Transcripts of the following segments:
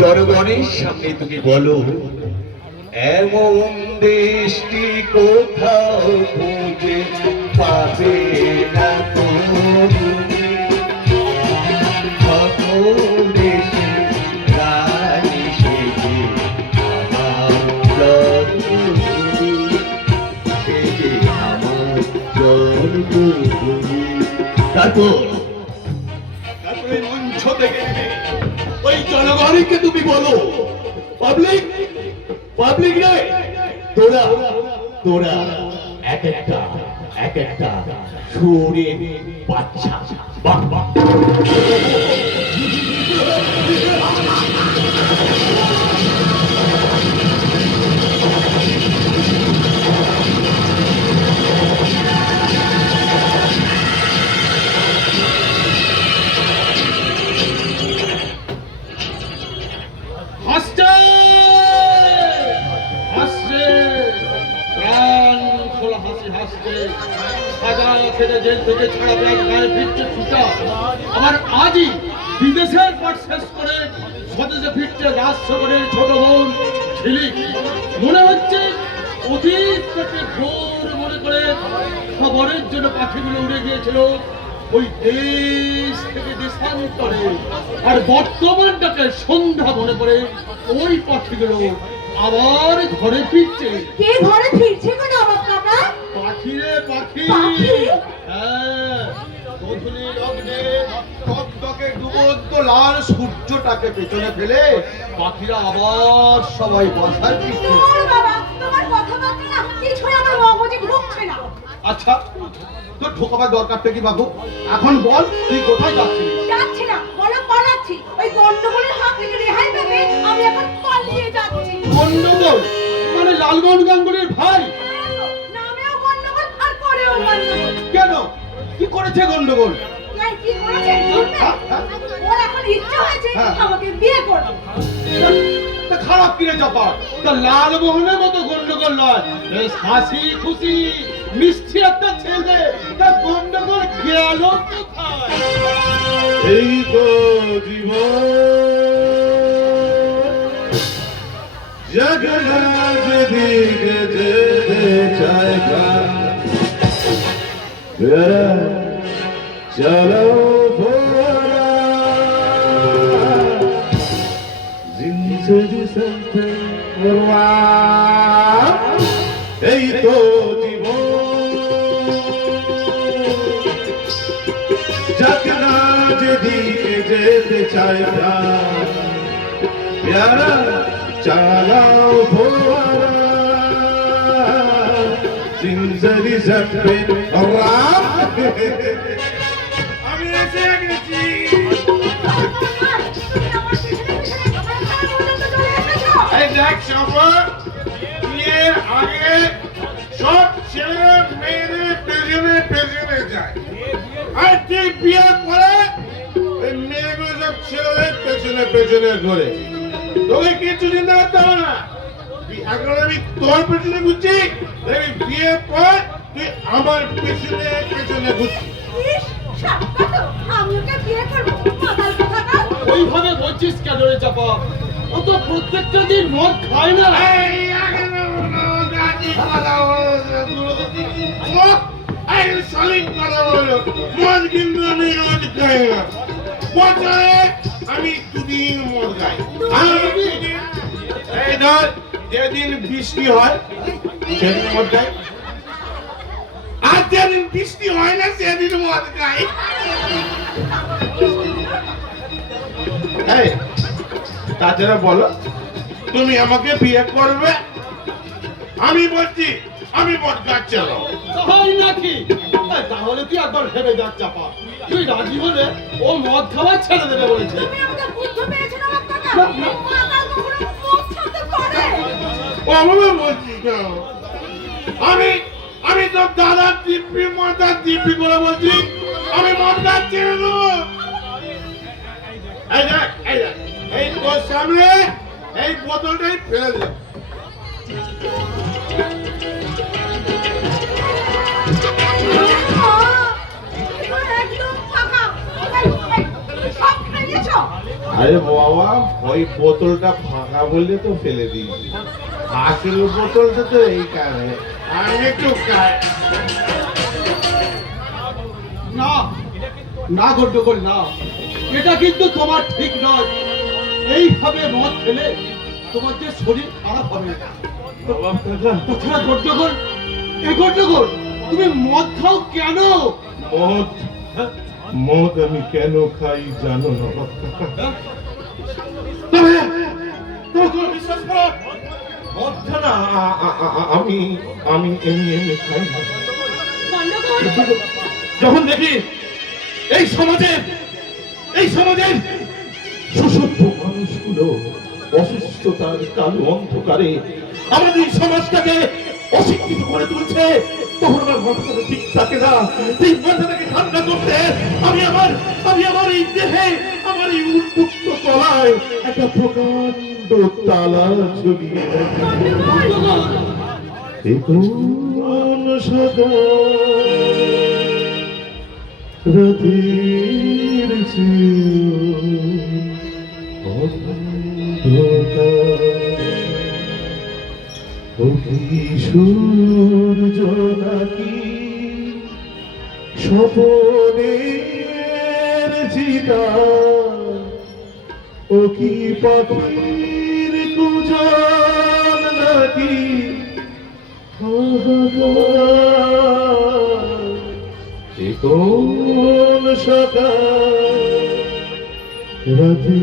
জনগণের সামনে তুমি বলো, এমন দেশটি কোথাও খুঁজে পাবে না তুমি। দেশে রানী সেজে আমার জন্মভূমি, সেজে আমার জন্মভূমি। তারপরে মঞ্চ থেকে ওই জনগণকে তুমি বলো, পাবলিক পাবলিক রে, তোরা তোরা এক একটা সুরের বাচ্চা। বাহ বাহ, জেল থেকে ছাড়া গায়ে ফিরছে ছুটা। আবার আজই বিদেশের পর শেষ করে স্বদেশে ফিরছে রাজশহরের ছোট বোন ঝিলিক। মনে হচ্ছে অতীত থেকে ভোর মনে করে খবরের জন্য পাখিগুলো উড়ে গিয়েছিল ওই দেশ থেকে দেশান্তরে, আর বর্তমানটাকে সন্ধ্যা মনে করে ওই পাখিগুলো আবার ঘরে ফিরছে। কে ঘরে ফিরছে গো নবাব কাকা? পাখি রে পাখি। হ্যাঁ, গধূলি লগ্নে টকটকে ডুবন্ত লাল সূর্যটাকে পেছনে ফেলে পাখিরা আবার সবাই বাসায় ফিরছে। বাবা, তোমার কথাবার্তা না কিছুই আমার মগজে ঢুকছে না। আচ্ছা, তোর ঢোকাবার দরকারটা কি বাবু? এখন বল, তুই কোথায় যাচ্ছিস? যাচ্ছি না, বলো পালাচ্ছি। ওই গন্ডগোলের হাত থেকে রেহাই পেতে আমি এখন পালিয়ে যাচ্ছি। গন্ডগোল মানে লালগঞ্জ গাঙ্গুলির ভাই? নামেও গন্ডগোল আর করেও গন্ডগোল। কেন, কি করেছে গন্ডগোল? কি করেছে? ওর এখন ইচ্ছা হয়েছে আমাকে বিয়ে করবে। খারাপ কিনে চাপা, তা লালমোহনের মতো গন্ডগোল নয়, বেশ হাসি খুশি মিষ্টি একটা ছেলে, তা গন্ডগোল গেল কোথায়? এই তো জীবন জগনা যেদিকে যেতে চায় চলো এই তো জীবন জগনা যেদিকে যেতে চায় প্যারা চালাও ফোয়ারা জিঞ্জারি জপে রাম। আমি এসে গেছি। এই দেখ সফর, বিয়ের আগে সব ছেলে মেয়েদের পেছনে পেছনে যায়, আর তুই বিয়ের পরে ওই মেয়েগুলো সব ছেলেদের পেছনে পেছনে ঘোরে। তোকে কিছু চিন্তা করতে হবে না, এখন আমি তোর পেছনে ঘুরছি, বিয়ের পর তুই আমার পেছনে পেছনে ঘুরছিস। ওইভাবে বলছিস কেন রে চাপা? ও তো প্রত্যেকটা দিন মদ খায় না। মদ কিন্তু আমি রোজ খাই না, বছরে আমি দুদিন মদ খাই। এই ধর, যেদিন বৃষ্টি হয় সেদিন মদ খাই, আর যেদিন বৃষ্টি হয় না সেদিন মদ খাই। তাছাড়া বলো, তুমি আমাকে বিয়ে করবে? আমি বলছি আমি মদ খাচ্ছি না। তাই নাকি? তাহলে তুই একবার ভেবে দেখ চাপা, তুই রাজি হলে ও মদ খাওয়া ছেড়ে দেবে বলেছে। আমি আমি তো দাদার দিব্যি মাথার দিব্যি করে বলছি আমি মদ খাচ্ছি না। এই দেখ, এই দেখ, এই তোর সামনে এই বোতলটাই ফেলে দে। আরে বাবা ওই বোতলটা ফাঁকা বললে তো ফেলে দিয়েছি, আসল বোতলটা তো এই কারণে আমি একটু খাই। না না গন্ডগোল না, এটা কিন্তু তোমার ঠিক নয়। এইভাবে মদ খেলে তোমার যে শরীর খারাপ হবে। নবাব কাকা, তাছাড়া গন্ডগোল, এই গন্ডগোল, তুমি মদ খাও কেন? মদ মদ আমি কেন খাই জানো নবাব কাকা? তবে তোমার বিশ্বাস করো, মদটা না আমি আমি এমনি এমনি খাই না। গন্ডগোল যখন দেখি এই সমাজের সুসভ্য মানুষগুলো অসুস্থতার কালো অন্ধকারে আমাদের সমাজটাকে অশিক্ষিত করে তুলছে, তখন আমার মাথাটা ঠিক থাকে না। সেই মাথাটাকে ঠান্ডা করতে আমি আমার এই দেহে, আমার এই উন্মুক্ত তলায় একটা প্রকাণ্ড তালা ঝুলিয়ে রাখি। এই কোন সদা রাতের সূর্য নাকি স্বপনের চিতা, ও কি পাখির কুজন নাকি কোন সকাল রাতে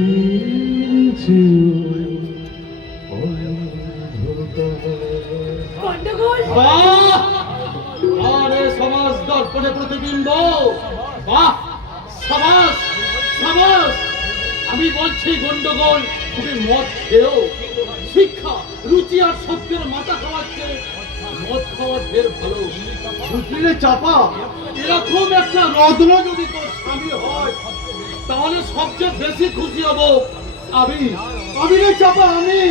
গন্ডগোল বাহ! আরে সমাজ দর্পণে প্রতিবিম্ব, বাহ! সাবাস সাবাস! আমি বলছি গন্ডগোল, তুমি মদ খেও। শিক্ষা, রুচি আর সত্যের মাথা খাওয়াচ্ছে, মদ খাওয়া ঢের ভালো। বুঝলে চাপা, এরকম একটা রত্ন যদি তোর স্বামী হয়, তাহলে সবচেয়ে বেশি খুশি হব আমি। আমি রে চাপা, আমি।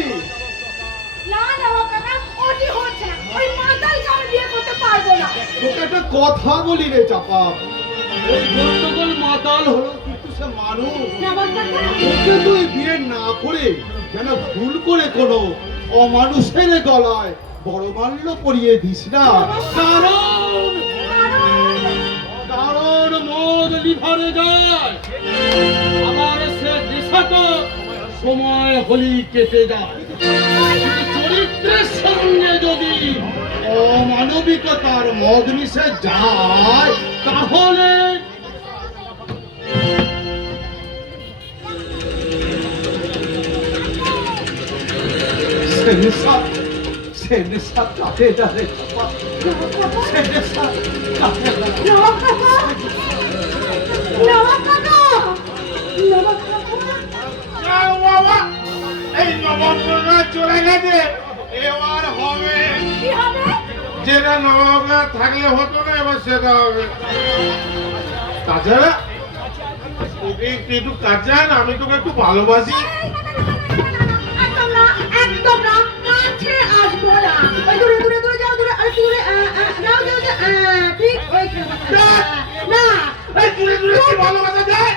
না না কাকা, ওটি হচ্ছে না। ওই মাতালকে আমি বিয়ে করতে পারবো না। তোকে একটা কথা বলি রে চাপা, এই গন্ডগোল মাতাল হলো কিন্তু সে মানুষ। না কাকা, ওকে তুই বিয়ে না করে যেন ভুল করে কোনো অমানুষের গলায় বড় মাল্য পরিয়ে দিস না। কারণ কারণ মদ লিভারে যায়, আবার সে নেশাটা সময় হলেই কেটে যায়। কিন্তু চরিত্রের সঙ্গে যদি অমানবিকতার মদ মিশে যায়, তাহলে সে নেশা কাটে না রে বাবা। সে নেশা কাটে না। নবাব কাকা, নবাব কাকা, নবাব কাকা। যাও বাবা, এই নবাবগঞ্জ চলে গেছে, এবার হবে কি হবে? যেটা নবাবগঞ্জ থাকলে হতো না, এবার সেটা হবে। তাছাড়া তোকে একটু কাছে আয় না, আমি তোকে একটু ভালোবাসি। একদম না, একদম না, কাছে আসবো না। ওই দূরে দূরে দূরে যাও, দূরে আর দূরে যাও যাও যাও, ঠিক ওইখানে। না, এই দূরে দূরে কি ভালোবাসা যায়?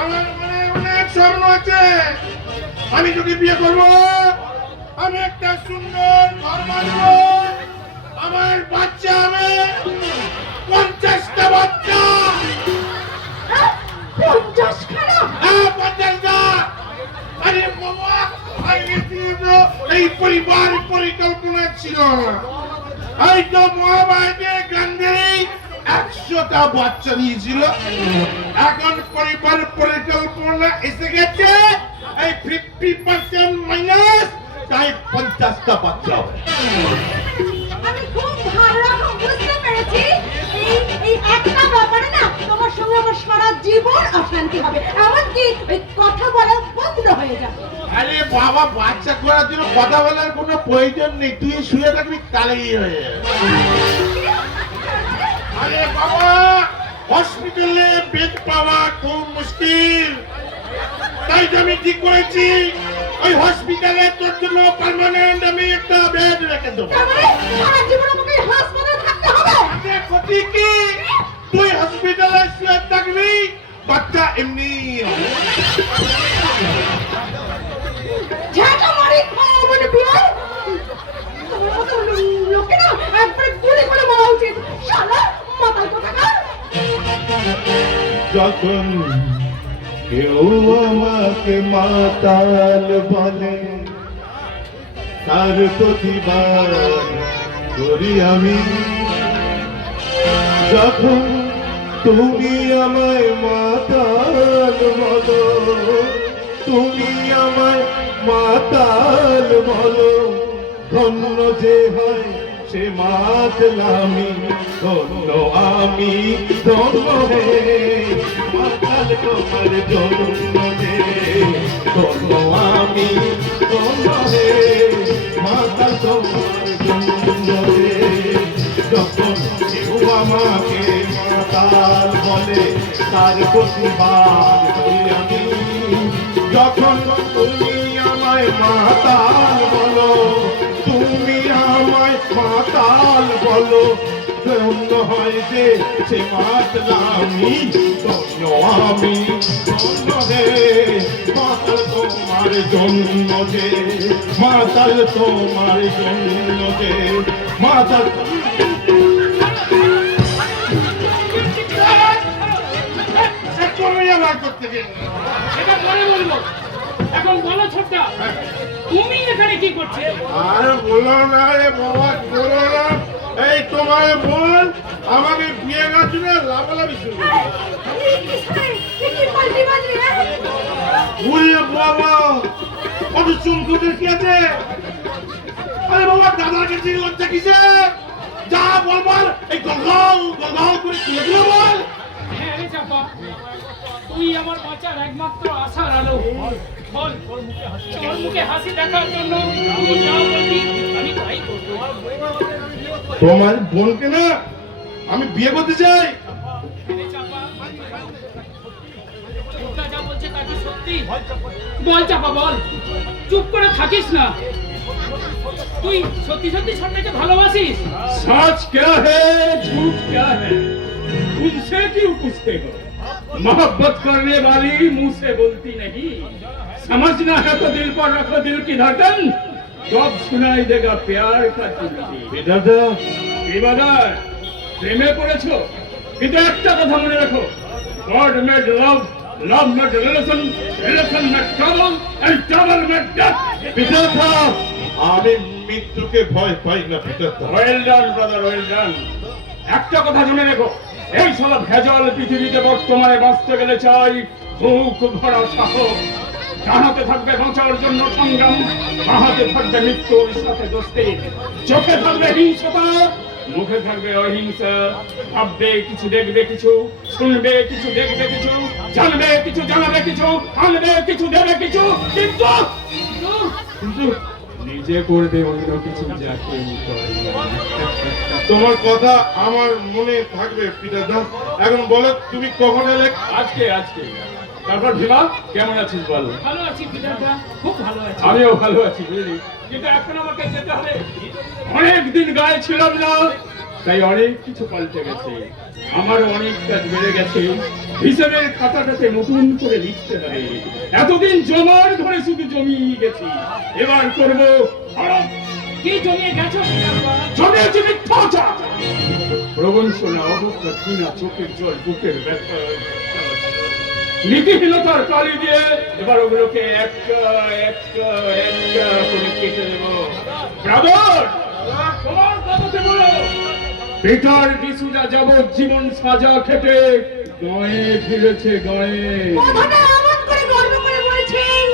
আমার মনে অনেক স্বপ্ন আছে, আমি যদি বিয়ে করবো, আমি একটা সুন্দর ঘর বানাবো, আমার বাচ্চা হবে 50টা বাচ্চা। 50 খানা। হ্যাঁ, 50টা। আরে বাবা, আগে তো এই পরিবার পরিকল্পনা ছিল না। এই তো মহাভারতে গান্ধী 100টা বাচ্চা নিয়েছিল, এখন পরিবার পরিকল্পনা এসে গেছে এই 50% মাইনাস, তাই 50টা বাচ্চা হবে। আমি খুব ভালো রকম বুঝতে পেরেছি। এই একটা ব্যাপারে না তোমার সঙ্গে আমার সারা জীবন অশান্তি হবে, এমনকি এই কথা বলা বন্ধ হয়ে যাবে। আরে বাবা, বাচ্চা করার জন্য কথা বলার কোনো প্রয়োজন নেই, তুই শুয়ে থাকবি, তাহলেই হয়ে যাবে। আরে বাবা, হসপিটালে বেড পাওয়া খুব মুশকিল, তাই তো আমি ঠিক করেছি ওই হসপিটালে তোর জন্য পার্মানেন্ট আমি একটা বেড রেখে দেবো। তার মানে সারা জীবন আমাকে এই হাসপাতালে থাকতে হবে। আরে ক্ষতি কি, তুই হসপিটালে শুয়ে থাকবি, বাচ্চা এমনি হবে। ঝাঁটা মারি মানে বিয়ার তোমার মতো লোকে না একবারে গুলি করে মারা উচিত শালা মাথায় কোথাকার। যখন কেউ আমাকে মাতাল বলে তার প্রতিবাদ করি আমি। যখন তুমি আমায় মাতাল বলো, তুমি আমায় মাতাল বলো, ধন্য যে হয় সে মাতলামি, ধন্য আমি ধন্য হে মাতাল তোমার জন্য হে, ধন্য আমি ধন্য হে মাতাল তোমার জন্য হে। যখন কেউ আমাকে মাতাল বলে তার প্রতিবাদ করি আমি। যখন তুমি আমায় মাতাল বলো, তুমি আমায় মাতাল বলো, ধন্য হয় যে সে মাতলামি, ধন্য আমি ধন্য হে মাতাল তোমার জন্য যে, মাতাল তোমার জন্য যে, মাতাল। এটা পরে বলবো, এখন বলো ছোট্টা, তুমি এখানে কি করছো? আর বলো না রে বাবা, বলো না। এই তোমার বোন আমাকে বিয়ে না শুনে লাফালাফি শুরু করে। ওরে বাবা, কত চুমকুটের কি আছে? আরে বাবা, দাদার কাছে লজ্জা কিসে? যা বলবার এই গলগল গলগল করে তুলে দিলে বল। হ্যাঁ রে চাপা, তুই আমার বাঁচার একমাত্র আশার আলো। বল, তোর মুখে হাসি দেখার জন্য তুই যা বলবি আমি তাই করবো। তোমার বোনকে না আমি বিয়ে করতে চাই। রে চাপা, ছোট্টা যা বলছে তা কি সত্যি? বল চাপা বল, চুপ করে থাকিস না। তুই সত্যি সত্যি ছোট্টাকে ভালোবাসিস? सच क्या है झूठ क्या है तुमसे क्यों पूछते हो? मोहब्बत करने वाली मुंह से बोलती नहीं, समझना है तो दिल पर रखो दिल की धड़कन, जब सुनाई देगा प्यार का चुटकी। দাদা কি বাদার প্রেমে পড়েছো? কিন্তু একটা কথা মনে রাখো, God made love, love made relation, relation made trouble, and trouble made death. পিতাথা, আমি মৃত্যুকে ভয় পাই না পিতাথা। Well done brother, well done. একটা কথা জেনে রেখো, এই সব ভেজাল পৃথিবীতে বর্তমানে বাঁচতে গেলে চাই বুক ভরা সাহস। ডানাতে থাকবে বাঁচার জন্য সংগ্রাম, বাহাতে থাকবে মৃত্যুর সাথে দোস্তি, চোখে থাকবে হিংসতা, মুখে থাকবে অহিংসা। ভাববে কিছু, দেখবে কিছু, শুনবে কিছু, দেখবে কিছু, জানবে কিছু, জানাবে কিছু, আনবে কিছু, দেবে কিছু, কিন্তু কিন্তু নিজে করবে অন্য কিছু যা কেউ করে না। তোমার কথা আমার মনে থাকবে পিতাদা। এখন বলো তুমি কখন এলে? আজকে আজকে। তারপর ভীমা কেমন আছিস বল? ভালো আছি পিতাটা, খুব ভালো আছি। আমিও ভালো আছি বুঝলি, কিন্তু এখন আমাকে যেতে হবে। অনেকদিন গায়ে ছিলাম না, তাই অনেক কিছু পাল্টে গেছে। আমার অনেক কাজ বেড়ে গেছে, হিসেবের খাতাটাতে নতুন করে লিখতে হবে। এতদিন জমার ধরে শুধু জমিয়ে গেছি, এবার করবো হড়প। কি জমিয়ে গেছো পিতাটা? জমিয়েছি মিথ্যাচার, প্রবঞ্চনা, অবজ্ঞা, ঘৃণা, চোখের জল, বুকের ব্যথা, নীতিহীনতার কালি দিয়ে এবার ওগুলোকে একটা একটা একটা করে কেটে দেবো। ব্রাদার, তোমার কথাতে বলো, পিটার ডিসুজা যাবজ্জীবন সাজা খেটে গায়ে ফিরেছে গায়ে। কথাটা এমন করে গর্ব করে বলছেন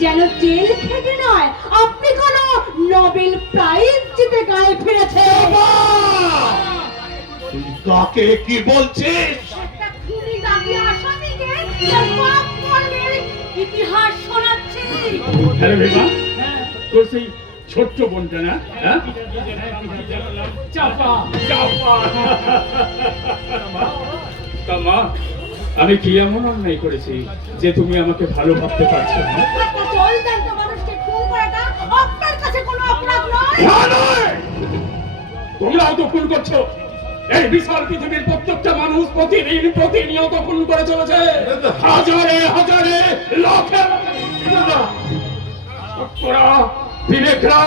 যেন জেল খেটে নয়, আপনি কোন নোবেল প্রাইজ জিতে গায়ে ফিরেছে। তুই কাকে কি বলছিস? একটা খুনি দাগি আসামিকে তার পাপ কর্মের ইতিহাস শোনাচ্ছি। হ্যালো ভীমা, তোর সেই ছোট্ট বোনটা না? হ্যাঁ, চাপা, চাপা। তা মা, আমি কি এমন অন্যায় করেছি যে তুমি আমাকে ভালো ভাবতে পারছো না? একটা জলদান্ত মানুষকে খুন করাটা আপনার কাছে কোনো অপরাধ নয়। না, নয়। তোমরাও তো খুন করছো। এই বিশাল পৃথিবীর প্রত্যেকটা মানুষ প্রতিদিন প্রতিনিয়ত খুন করে চলেছে, হাজারে হাজারে লাখে শতকরা বিবেকরা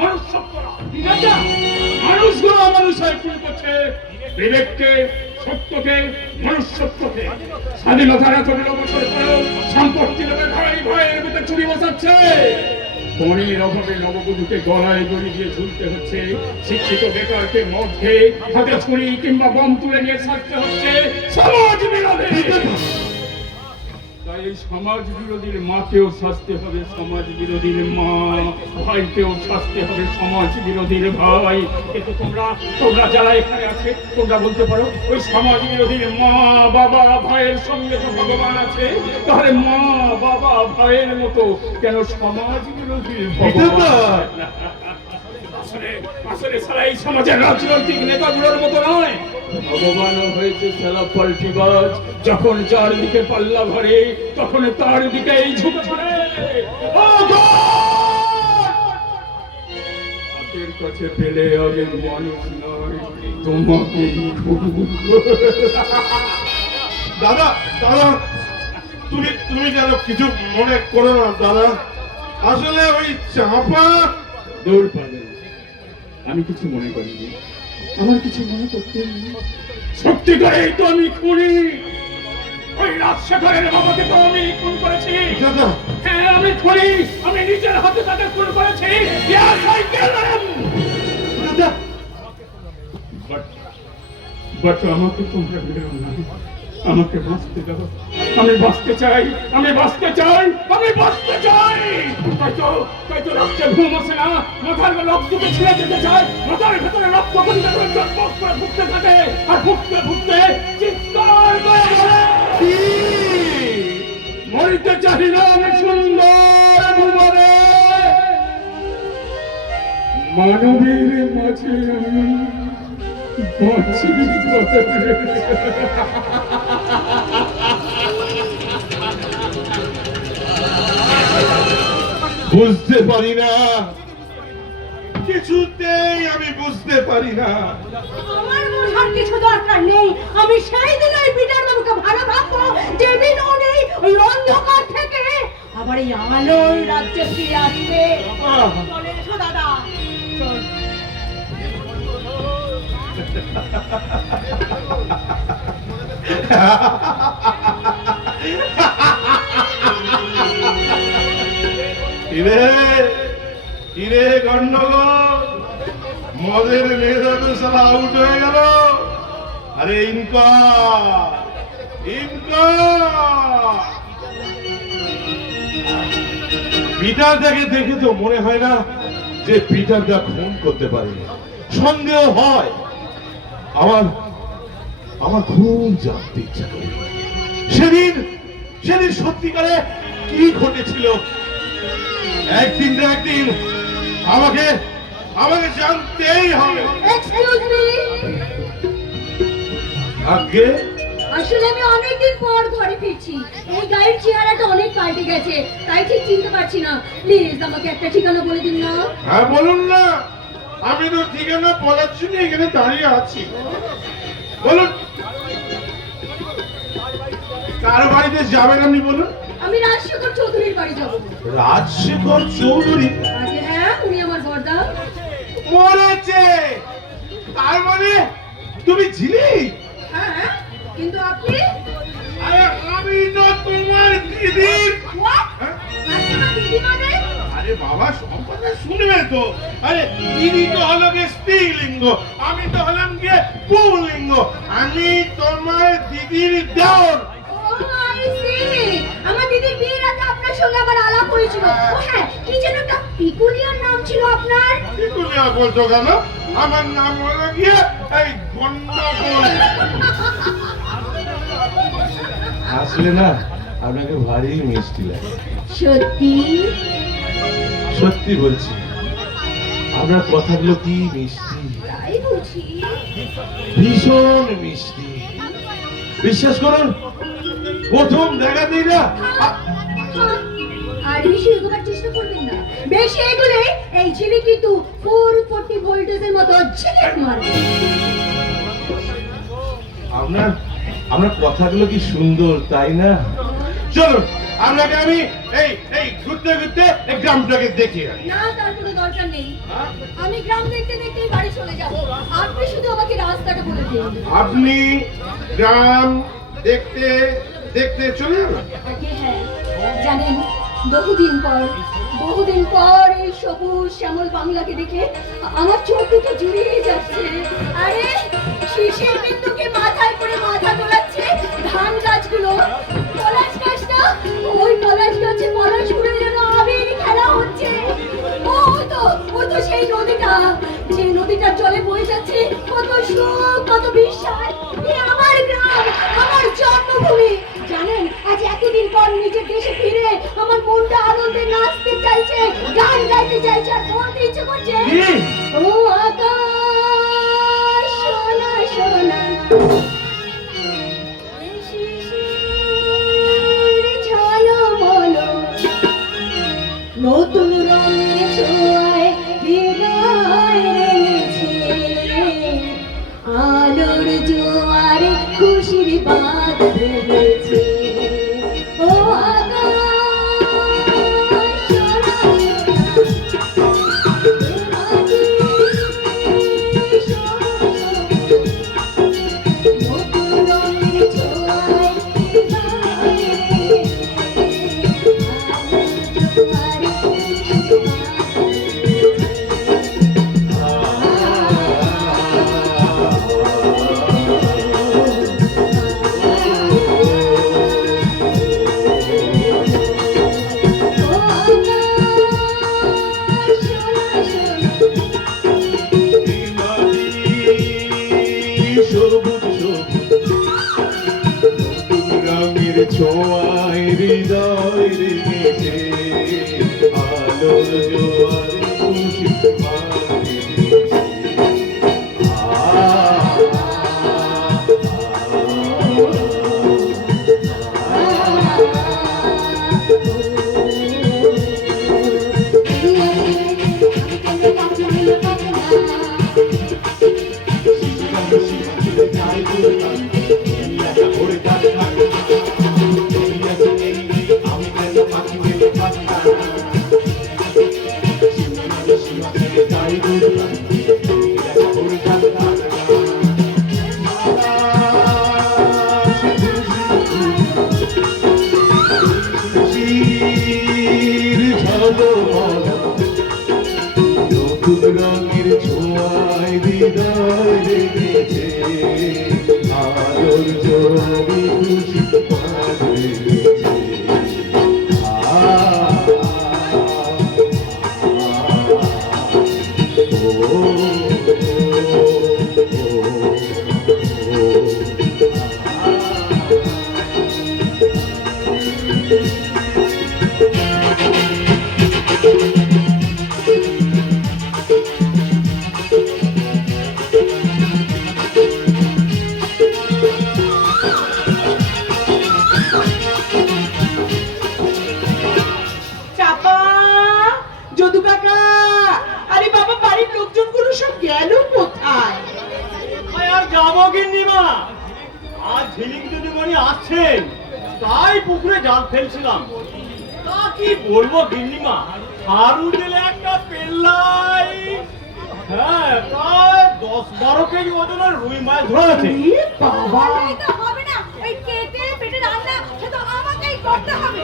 মানুষ শতকরা বিবেকরা মানুষগুলো মানুষের খুন করছে, বিবেককে সত্যকে মানুষ সত্যকে। স্বাধীনতার এত বছর পরেও সম্পত্তি লোকের ভাই ভাইয়ের ভিতরে চুরি বসাচ্ছে, পণের অভাবে নববধূকে গলায় দড়ি দিয়ে ঝুলতে হচ্ছে, শিক্ষিত বেকারকে মদ খেয়ে হাতে ছুরি কিংবা বম তুলে নিয়ে ছাড়তে হচ্ছে সমাজ বিরোধী। তাই এই সমাজ বিরোধীর মাকেও শাস্তি হবে সমাজ বিরোধীর মা, ভাইকেও শাস্তি হবে সমাজ বিরোধীর ভাই। কিন্তু তোমরা যারা এখানে আছে তোমরা বলতে পারো ওই সমাজ বিরোধীর মা বাবা ভাইয়ের সঙ্গে তো ভগবান আছে, তাহলে মা বাবা ভাইয়ের মতো কেন সমাজ বিরোধীর ভগবান? আসলে সারা এই সমাজের রাজনৈতিক নেতাগুলোর মতো নয়, ভগবানও হয়েছে সারা পাল্টিবাজ। যখন যার দিকে পাল্লা ভরে তখন তার দিকে এই ঝুঁকে ধরে। হাতের কাছে পেলে আগে মানুষ নয় তোমাকে। দাদা দাদা তুমি যেন কিছু মনে করো না দাদা, আসলে ওই চাপা দৌড় পাবে, আমি কিছু মনে করিনি, আমার কিছু মনে করতে নেই। সত্যি করেই তো আমি খুনি, ওই রাজশেখরের বাবাকে তো আমি খুন করেছি। দাদা হ্যাঁ আমি খুনি, আমি নিজের হাতে তাকে খুন করেছি। Yes, I killed him! দাদা But আমাকে তোমরা মেরো না, আমাকে বাঁচতে দাও, আমি বাঁচতে চাই, আমি বাঁচতে চাই, আমি বাঁচতে চাই। তাই তো রক্তে ঘুম আসে না, মাথার রক্তকে ছিঁড়ে যেতে চায়, মাথার ভেতরে রক্ত কণিকা করে চটপট করে ফুটতে থাকে, আর ফুটতে ফুটতে চিৎকার করে বলে, মরিতে চাই না আমি সুন্দর ভুবনে, মানবীর মাঝে আমি বাঁচি বলে। বুঝতে পারি না, কিছুতেই আমি বুঝতে পারি না। আমার বোঝার কিছু দরকার নেই, আমি সেই দিন ওই পিটার বাবুকে ভালো ভাববো যেদিন উনি ওই অন্ধকার থেকে আবার এই আলোর রাজ্যে ফিরে আসবে। চলে এসো দাদা, চল। কিরে গন্ডগোল, মদের নেতা তো সালা আউট হয়ে গেল। আরে ইনকা পিটারটাকে দেখে তো মনে হয় না যে পিটারটা খুন করতে পারে, সন্দেহ হয়। আমার খুব জানতে ইচ্ছা করে সেদিন সত্যিকারে কি ঘটেছিল। একদিন আমাকে জানতেই হবে। এক্সকিউজ মি, আগে আসলে আমি অনেকদিন পর ঘরে ফিরছি, এই গায়ের চেহারাটা অনেক পাল্টে গেছে, তাই ঠিক চিনতে পারছি না। প্লিজ আমাকে একটা ঠিকানা বলে দিন না। হ্যাঁ বলুন না, আমি তো ঠিকানা বলার জন্য এখানে দাঁড়িয়ে আছি। বলুন কার বাড়িতে যাবেন আপনি বলুন। আমি রাজশেখর চৌধুরীর বাড়ি যাবো। রাজশেখর চৌধুরী? আগে হ্যাঁ, উনি আমার বড়দা। মরেছে? তার মানে তুমি ঝিলি? হ্যাঁ, কিন্তু আপনি? আরে আমি তো তোমার দিদি। What? আপনি আমার দিদি মানে? আরে বাবা সম্পর্কে শুনবে তো। আরে দিদি তো হলো গিয়ে স্ত্রীলিঙ্গ, আমি তো হলাম গিয়ে পুল্লিঙ্গ। আমি তোমার দিদির দেওর। Oh, I see. আমার দিদির বিয়ের রাতে আপনার সঙ্গে আবার আলাপ হয়েছিল। ও হ্যাঁ, কি যেন একটা পিকুলিয়ার নাম ছিল আপনার? পিকুলিয়া বলছো কেন? আমার নাম হলো গিয়ে এই গন্ডগোল। আসলে না আপনাকে ভারী মিষ্টি লাগে। সত্যি? সত্যি বলছি, আপনার কথাগুলো কি মিষ্টি, তাই বুঝি? ভীষণ মিষ্টি। বিশ্বাস করুন, প্রথম দেখাতেই না আর বেশি এগোবার চেষ্টা করবেন না, বেশি এগোলে এই ছেলে কিন্তু 440 ভোল্টেজের মতো ঝিলিক মারবে। আপনার কথাগুলো কি সুন্দর, তাই না? চলুন আপনাকে আমি এই এই ঘুরতে ঘুরতে এই গ্রামটাকে দেখিয়ে আনি। না, তার কোনো দরকার নেই। আমি গ্রাম দেখতে দেখতেই বাড়ি চলে যাব। আপনি শুধু আমাকে রাস্তাটা বলে দিন। আপনি গ্রাম দেখতে দেখতে চলে যাবেন? আগে হ্যাঁ, জানেন বহুদিন পর এই সবুজ শ্যামল বাংলাকে দেখে আমার চোখ দুটো জুড়িয়ে যাচ্ছে। আরে শীষের বিন্দুকে মাথায় করে মাথা গোলাচ্ছে ধান গাছগুলো। পলাশ গাছটা, ওই পলাশ গাছে পলাশ ফুলের যেন আবির খেলা হচ্ছে। ওই তো সেই নদীটা, যে নদীটার জলে বয়ে যাচ্ছে কত সুখ, কত বিশ্বাস। এ আমার গ্রাম, আমার জন্মভূমি। জানেন, আজ এতদিন পর নিজের দেশে ফিরে আমার মনটা আনন্দে নাচতে চাইছে, গান গাইতে চাইছে, আর বলতে ইচ্ছে করছে, ও আকাশ সোনা সোনা, শিশির ঝলমলো, নতুন রঙের ছোঁয়ায় হৃদয় রেঙেছে, আলোর জোয়ারে খুশির বাঁধ ভেঙেছে। ও আকাশ সোনা নতুন রঙের ছোঁয়ায় হৃদয় সবুজ সবুজ নতুন রঙের ছোঁয়ায় হৃদয় রেঙেছে, আলোর জোয়ারে খুশি বাঁধ ভেঙেছে। নতুন রঙের ছোঁয়ায় হৃদয় রেঙেছে, আলোর জোয়ারে খুশি বাঁধ ভেঙেছে। চাপা, যদু কাকা, আরে বাবা, বাড়ির লোকজনগুলো সব গেল কোথায়? আর যাবো গিন্নিমা, আজ ঝিলিক দিদিমণি আসছেন, তাই পুকুরে জাল ফেলছিলাম। তা কি বলবো গিন্নিমা, হারু দিলে একটা পেল্লাই, হ্যাঁ প্রায় 10-12 কেজি ওজনের রুই মাছ ধরেছে। এ বাবা, এই তো হবে না, ওই কেটে পেটে রান্না সে তো আমাকেই করতে হবে।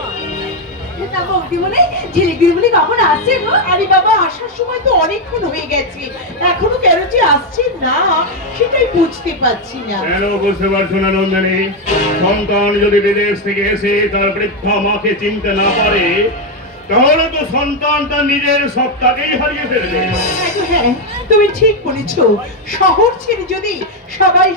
তা বৌদিমণি, ঝিলিক দিদিমণি কখন আসছে গো? আরে বাবা, আসার সময় তো অনেকক্ষণ হয়ে গেছে, এখনো কেন যে আসছে না সেটাই বুঝতে পারছি না। কেন বুঝতে পারছো না নন্দিনী? সন্তান যদি বিদেশ থেকে এসে তার বৃদ্ধা মাকে চিনতে না পারে, তাহলে তো সন্তান তার নিজের সত্তাকেই হারিয়ে ফেলবে। হ্যাঁ, তুমি ঠিক বলেছো। শহর ছেড়ে যদি সবাই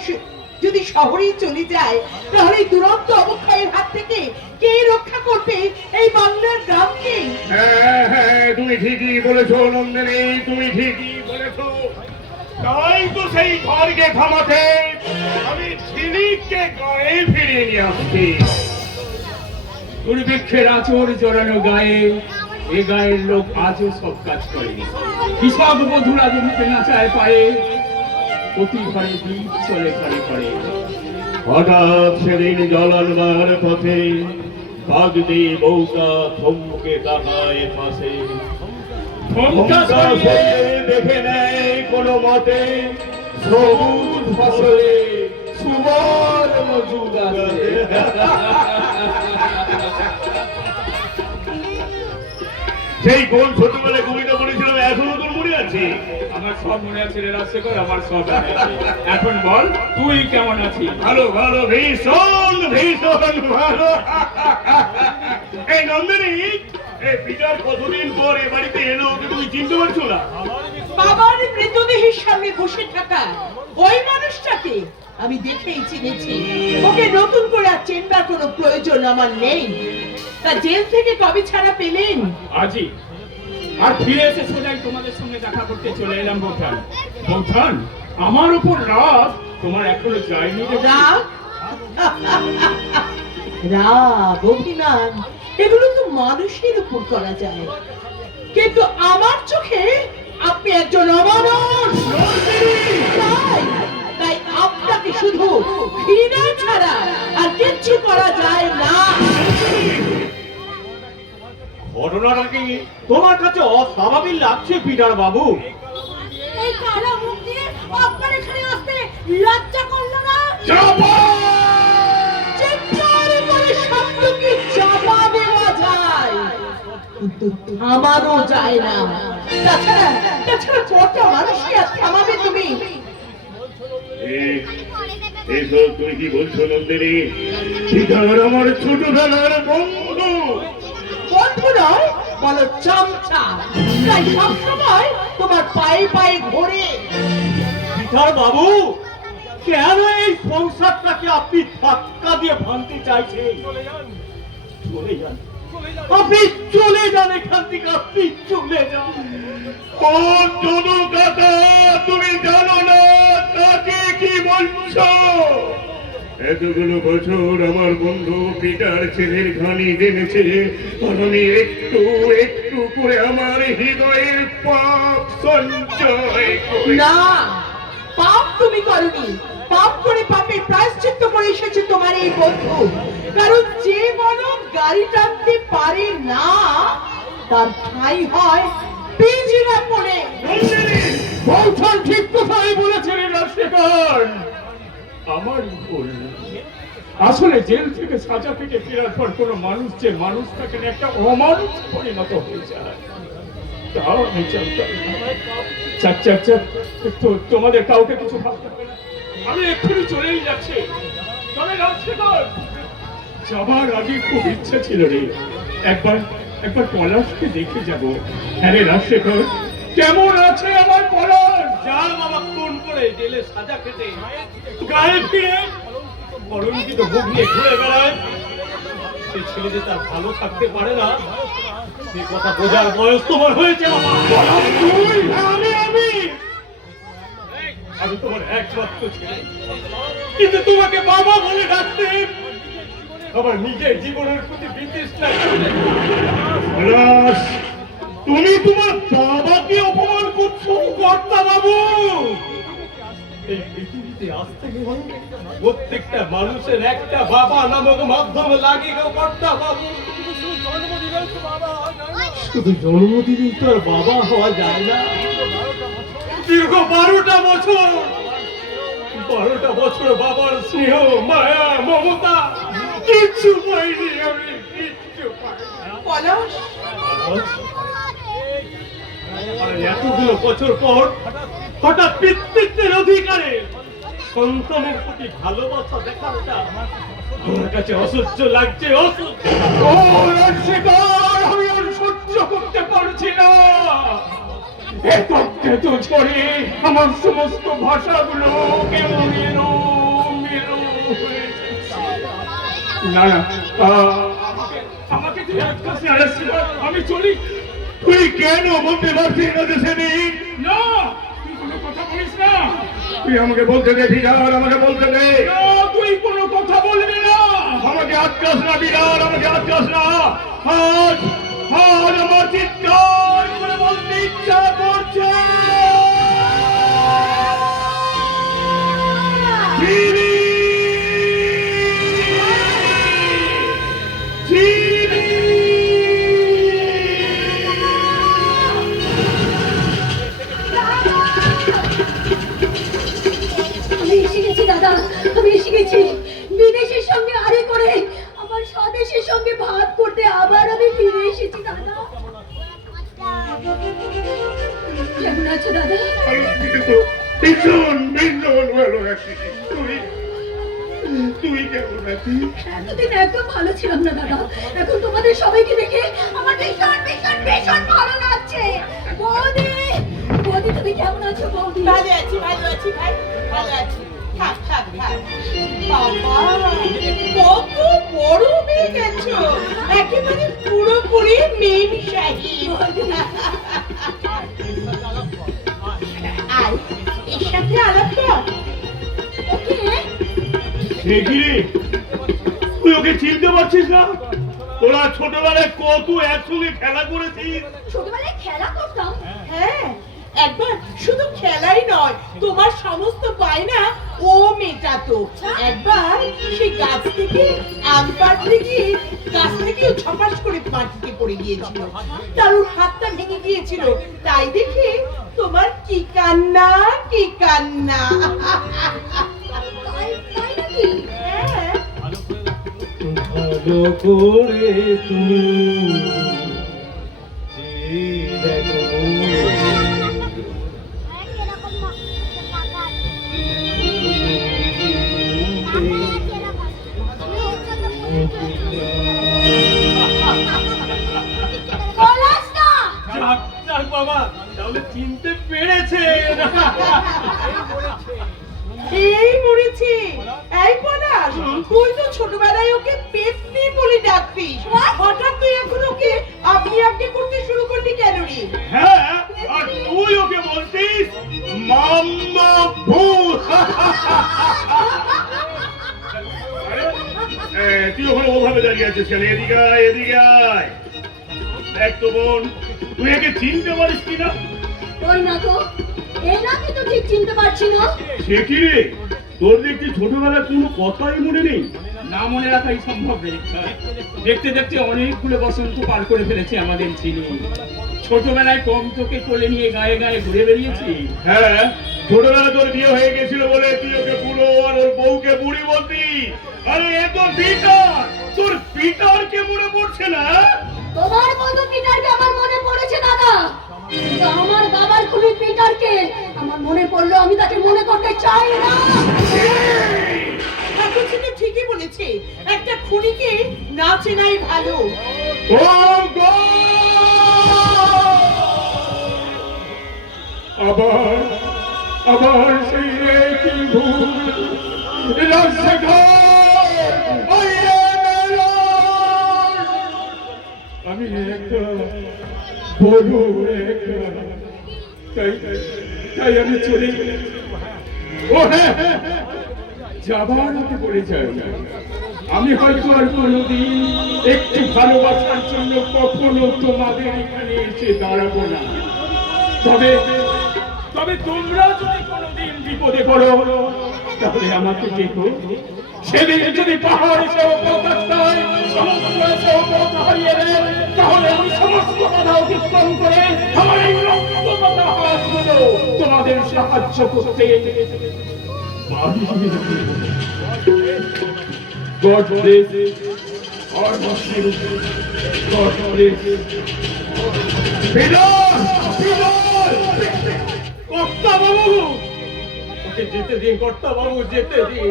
যদি শহরেই চলে যায়, তাহলে এই দুরন্ত অবক্ষয়ের হাত থেকে কে রক্ষা করবে এই বাংলার গ্রামকে? হ্যাঁ হ্যাঁ, তুমি ঠিকই বলেছো নন্দিনী, তুমি ঠিকই বলেছো। তাই তো সেই ঘরকে থামাতে আমি ঝিলিককে গায়ে ফিরিয়ে নিয়ে আসছি। দুর্ভিক্ষের আচর জড়ানো গায়ে এ গায়ের লোক আজও সব কাজ করে। কৃষক বধুরা জমিতে নাচায় পায়ে, প্রতিভারে দ্বীপ চলে ঘরে ঘরে। হঠাৎ সেদিন জলানবার পথে বাগদি বৌকা থমকে তাকায় পাশে থমকা সে দেখে নেয় কোনো মতে সবুজ ফসলে সুবর্ণ যুগ আছে। সেই কোন ছোটবেলায় কবিতা পড়েছিলাম এখনো তোর মনে আছে? আমার সব মনে আছে রে রাজশেখর, আমার সব মনে আছে। এখন বল তুই কেমন আছিস? ভালো ভালো ভীষণ ভীষণ ভালো। এই নন্দিনী, এই পিতার কতদিন পর এ বাড়িতে এলো, ওকে তুমি চিনতে পারছো না? বাবার মৃতদেহের সামনে বসে থাকা ওই মানুষটাকে আমি দেখেই চিনেছি। ওকে নতুন করে আর চেনবার কোনো প্রয়োজন আমার নেই। তা জেল থেকে কবে ছাড়া পেলেন? আজই। আর ফিরে এসে সোজাই তোমাদের সঙ্গে দেখা করতে চলে এলাম বৌঠান। বৌঠান, আমার উপর রাগ তোমার এখনো যায়নি রে। রাগ, রাগ, অভিমান এগুলো তো মানুষের উপর করা যায়, কিন্তু আমার চোখে আপনি একজন অমানুষ। তাই তাই আপনাকে শুধু ঘৃণা ছাড়া আর কিচ্ছু করা যায় না। ঘটনাটা কি তোমার কাছে অস্বাভাবিক লাগছে পিটার বাবু? এই কালো মুখ দিয়ে আপনার এখানে আসতে লজ্জা করলো না? চিৎকার করে শব্দকে চাপা দেওয়া যায়, কিন্তু থামানো যায় না। তাছাড়া তাছাড়া কত মানুষকে আর থামাবে তুমি? এসব তুমি কি বলছো নন্দিনী? পিটার আমার ছোটবেলার বন্ধু। বন্ধু নয়, বলো চামচা। তাই সবসময় তোমার পায়ে পায়ে ঘোরে। পিটার বাবু, কেন এই সংসারটাকে আপনি ধাক্কা দিয়ে ভাঙতে চাইছেন? চলে যান, আপনি চলে যান এখান থেকে, আপনি চলে যান। ও যদু কাকা, তুমি জানো না তাকে কি বলছো? এতগুলো বছর আমার বন্ধু পিটার ছেলের ঘানি জেনেছে, আর আমি একটু একটু করে আমার হৃদয়ের পাপ সঞ্চয় করি। না, পাপ তুমি করনি। পাপ করে পাপের প্রায়শ্চিত্ত করে এসেছে তোমার এই বন্ধু। কারণ যে বড় গাড়ি টানতে পারে না, তার ঠাঁই হয় পিঞ্জিরা পড়ে। বৌঠান ঠিক কথাই বলেছেন রাজশেখর। আমার ভুল। আসলে জেল থেকে সাজা থেকে ফেরার পর কোনো মানুষ যে মানুষ থাকে না, একটা অমানুষ পরিণত হয়ে যায়। তাও আমি জানতাম না। তো তোমাদের কাউকে কিছু ভাবতে হবে না, আমি এক্ষুনি চলেই যাচ্ছি। তবে রাজশেখর, যাবার আগে খুব ইচ্ছে ছিল রে, একবার একবার পলাশকে দেখে যাব। হ্যাঁ রে রাজশেখর, কেমন আছে আমার পলাশ? যার বাবা খুন করে জেলে সাজা খেতে গায়ে ফিরে কলঙ্কিত মুখ নিয়ে ঘুরে বেড়ায়, সে ছেলে যে তার ভালো থাকতে পারে না, সে কথা বোঝার বয়স তোমার হয়েছে বাবা। আমি তোমার একমাত্র ছেলে, কিন্তু তোমাকে বাবা বলে ডাকতে আমার নিজের জীবনের প্রতি বিদ্বেষ লাগছে। তুমি তোমার বাবাকে অপমান করছো কর্তা বাবু। এই পৃথিবীতে আসতে গেলে প্রত্যেকটা মানুষের একটা বাবা নামক মাধ্যম লাগে গো কর্তা বাবু। শুধু জন্মদিনই তো আর বাবা হওয়া যায় না। দীর্ঘ 12টা বছর বাবার স্নেহ, মায়া, মমতা কিচ্ছু পাইনি আমি, কিচ্ছু পাইনি। পলাশ, আর এতগুলো বছর পর হঠাৎ পিতৃত্বের অধিকারে সন্তানের প্রতি ভালোবাসা দেখাটা আমার কাছে অসহ্য লাগছে, অসহ্য। ও রাজশেখর, আমি আর সহ্য করতে পারছি না। এত ঝড়ে আমার সমস্ত ভাষাগুলো কেমন এলো মেলো হয়ে যাচ্ছে। না না, আমাকে তুই আটকাস না রাজশেখর, আমি চলি। তুই কেন বলতে পারছিস না দেশে নেই? না, তুই কোনো কথা বলিস না। তুই আমাকে বলতে দে বিরাট, আমাকে বলতে দে। না, তুই কোনো কথা বলবি না। আমাকে আটকাস না বিরাট, আমাকে আটকাস না। আজ আমার চিৎকার করে বলতে ইচ্ছা করছে। আমি এসে গেছি বিদেশের সঙ্গে আড়ি করে আমার স্বদেশের সঙ্গে ভাগ করতে আবার আমি ফিরে এসেছি দাদা। কেমন আছো দাদা? ভীষণ ভীষণ ভালো আছি। তুই কেমন আছিস? এতদিন একদম ভালো ছিলাম না দাদা, এখন তোমাদের সবাইকে দেখে আমার ভীষণ ভীষণ ভীষণ ভালো লাগছে। বৌদি, বৌদি তুমি কেমন আছো বৌদি? ভালো আছি ভাই, ভালো আছি। থাক থাক থাক। বাবা, কত বড় হয়ে গেছো, একেবারে পুরোপুরি মেম সাহিব। আয়, এর সাথে আলাপ কর। ওকে, সে কি রে? তুই ওকে চিনতে পারছিস না? তোরা ছোটবেলায় কত একসঙ্গে খেলা করেছিস। ছোটবেলায় খেলা করতাম। হ্যাঁ, একবার শুধু খেলাই নয়, তোমার সমস্ত বায়না ও মেটাতো। একবার সেই গাছ থেকে আম পাড়তে গিয়ে গাছ থেকে ছপাস করে মাটিতে পড়ে গিয়েছিল, তার ওর হাতটা ভেঙে গিয়েছিল, তাই দেখে তোমার কি কান্না কি কান্না। তাই তাই নাকি? হ্যাঁ, ভালো করে তুমি যে দেখো পলাশ না, বাবা তাহলে চিনতে পেরেছে। এই মরেছে। এই পলাশ, তুই তো ছোটবেলায় ওকে পেতনি বলে ডাকতিস, হঠাৎ তুই এখন ওকে আপনি আপনি করতে শুরু করলি কেন রে? হ্যাঁ, আর তুই ওকে বলছিস মাম্মা ভূত। তুই ওখানে ওভাবে দাঁড়িয়ে আছিস কেন? এদিকে আয়, এদিকে আয়। দেখ তো বোন, তুই একে চিনতে পারিস কিনা? ওই না তো, এই নাকি তো ঠিক চিনতে পারছি না। সে কি রে, তোর দেখছি ছোটবেলায় কোনো কথাই মনে নেই। না মনে রাখাই সম্ভব নেই। দেখতে দেখতে অনেকগুলো বসন্ত পার করে ফেলেছে আমাদের চিনি। ছোটবেলায় কম তোকে কোলে নিয়ে গায়ে গায়ে ঘুরে বেরিয়েছি। হ্যাঁ, ছোটবেলা তোর বিয়ে হয়ে গেছিল বলে তুই ওকে বুড়ো আর ওর বউকে বুড়ি বলতি। আরে এ তো পিটার, তোর পিটারকে মনে পড়ছে না? তোমার মতো পিটারকে আমার মনে পড়েছে দাদা, কিন্তু আমার বাবার খুনি পিটারকে আমার মনে পড়লো আমি তাকে মনে করতে চাই না। ঠাকুর ছেলে ঠিকই বলেছে, একটা খুনিকে না চেনাই ভালো। ও গো! আবার আবার সেই একই ভুল আমি একটা বড় একটা তাই আমি চলে ও হ্যাঁ, যাবার আগে বলে যাই, আমি হয়তো আর কোনোদিন একটু ভালোবাসার জন্য কখনো তোমাদের এখানে এসে দাঁড়াবো না। তবে তবে তোমরা যদি কোনোদিন বিপদে পড়ো তাহলে আমাকে দেখো। সেদিন যদি পাহাড় এসেও পথ হয়, সমস্ত এসেও পথ হারিয়ে দেয়, তাহলে আমি সমস্ত বাধা অতিক্রম করে আমার এই রক্তপাতা হাতগুলো তোমাদের সাহায্য করতে পারি। God bless our Muslim. God bless. Bilal! Bilal! কর্তা বাবু! ওকে যেতে দিন, কর্তা বাবু, যেতে দিন।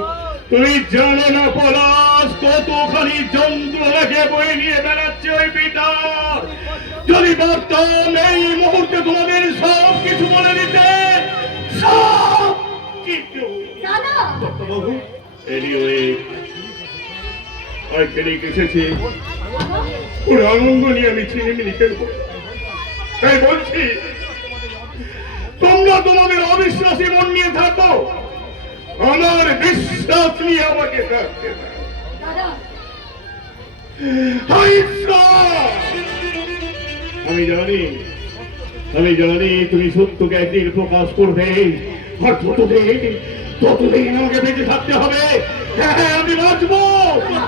তুই জানো না পলাশ, কতখানি যন্ত্রণাকে বয়ে নিয়ে বেড়াচ্ছে ওই পিটার। যদি পারতাম এই মুহূর্তে তোমাদের সব কিছু বলে দিতে, সব কিছু। দাদা, কর্তা বাবু, এনিওয়ে এখানে এসেছি ওর আনন্দ নিয়ে আমি ছিনিমিনি খেলবো। তাই বলছি, তোমরা তোমাদের অবিশ্বাসী মন নিয়ে থাকো, আমার বিশ্বাস নিয়ে আমাকে থাকতে দাও। দাদা, আমি জানি তুমি সত্যকে একদিন প্রকাশ করবে, আর ততদিন আমাকে বেঁচে থাকতে হবে। হ্যাঁ, আমি বাঁচবো,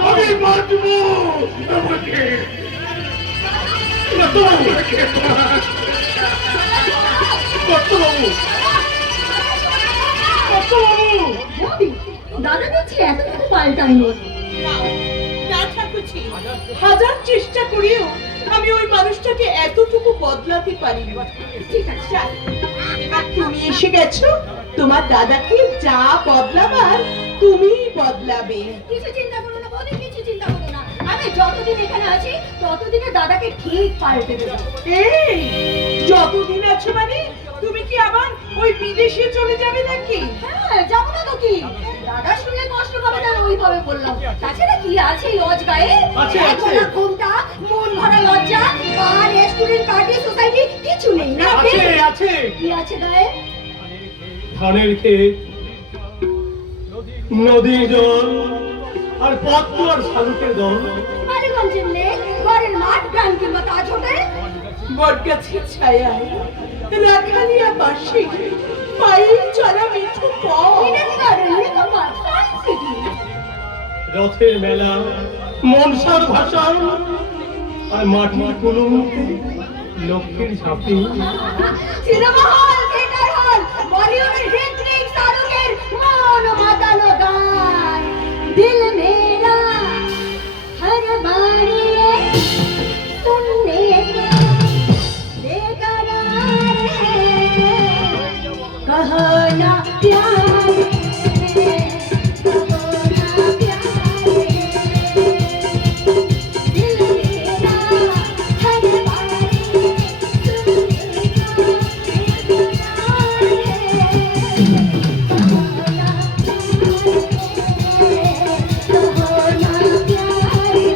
আমি বাঁচবো। আমাকে বৌদি, দাদা দেখছি এতটুকু পাল্টায়নি। না ঠাকুরছি, হাজার চেষ্টা করিও আমি ওই মানুষটাকে এতটুকু বদলাতে পারিনি। ঠিক আছে, যাক, এবার তুমি এসে গেছো, তোমার দাদাকে যা বদলাবার তুমিই বদলাবে। কিছু চিন্তা করো না বৌদি, কিছু চিন্তা করো না। আমি যতদিন এখানে আছি ততদিনে দাদাকে ঠিক পাল্টে দেবো। এই যতদিন আছো মানে তুমি কি আবার ওই বিদেশে চলে যাবে নাকি? হ্যাঁ, যাবো না তো কি? দাদা শুনলে কষ্ট পাবে না, ওইভাবে বললাম। তাছাড়া কি আছে লজ গায়ে? আছে, এক আছে। গলা ঘোমটা, মন ভরা লজ্জা, বার, রেস্টুরেন্ট, পার্টি, সোসাইটি কিছু নেই না? আছে কি আছে গায়ে? ধানের ক্ষেত, নদীর জল, আর পদ্ম আর শালুকের দল। বালিগঞ্জের লেক, ঘরের মাঠ, গ্রাম কিংবা তাজ হোটেল। বটগাছের ছায়ায় রাখালিয়া বাসে পায়ে চলা মিঠু পথ। Eden garden, Nicobar, sun city. রথের মেলা, মনসার ভাষণ, আর মাটির কুলুমতে লক্ষ্মীর ঝাঁপি। সিনেমা হল, থিয়েটার হল, বলিউডের হিট লিগ, শাহরুখের মন মাতানো গান। দিল মেরা হর বারে सुनने को बेकरार है, कहो ना प्यार है, कहो ना प्यार है। दिल मेरा हर बारे सुनने को बेकरार है, कहो ना प्यार है,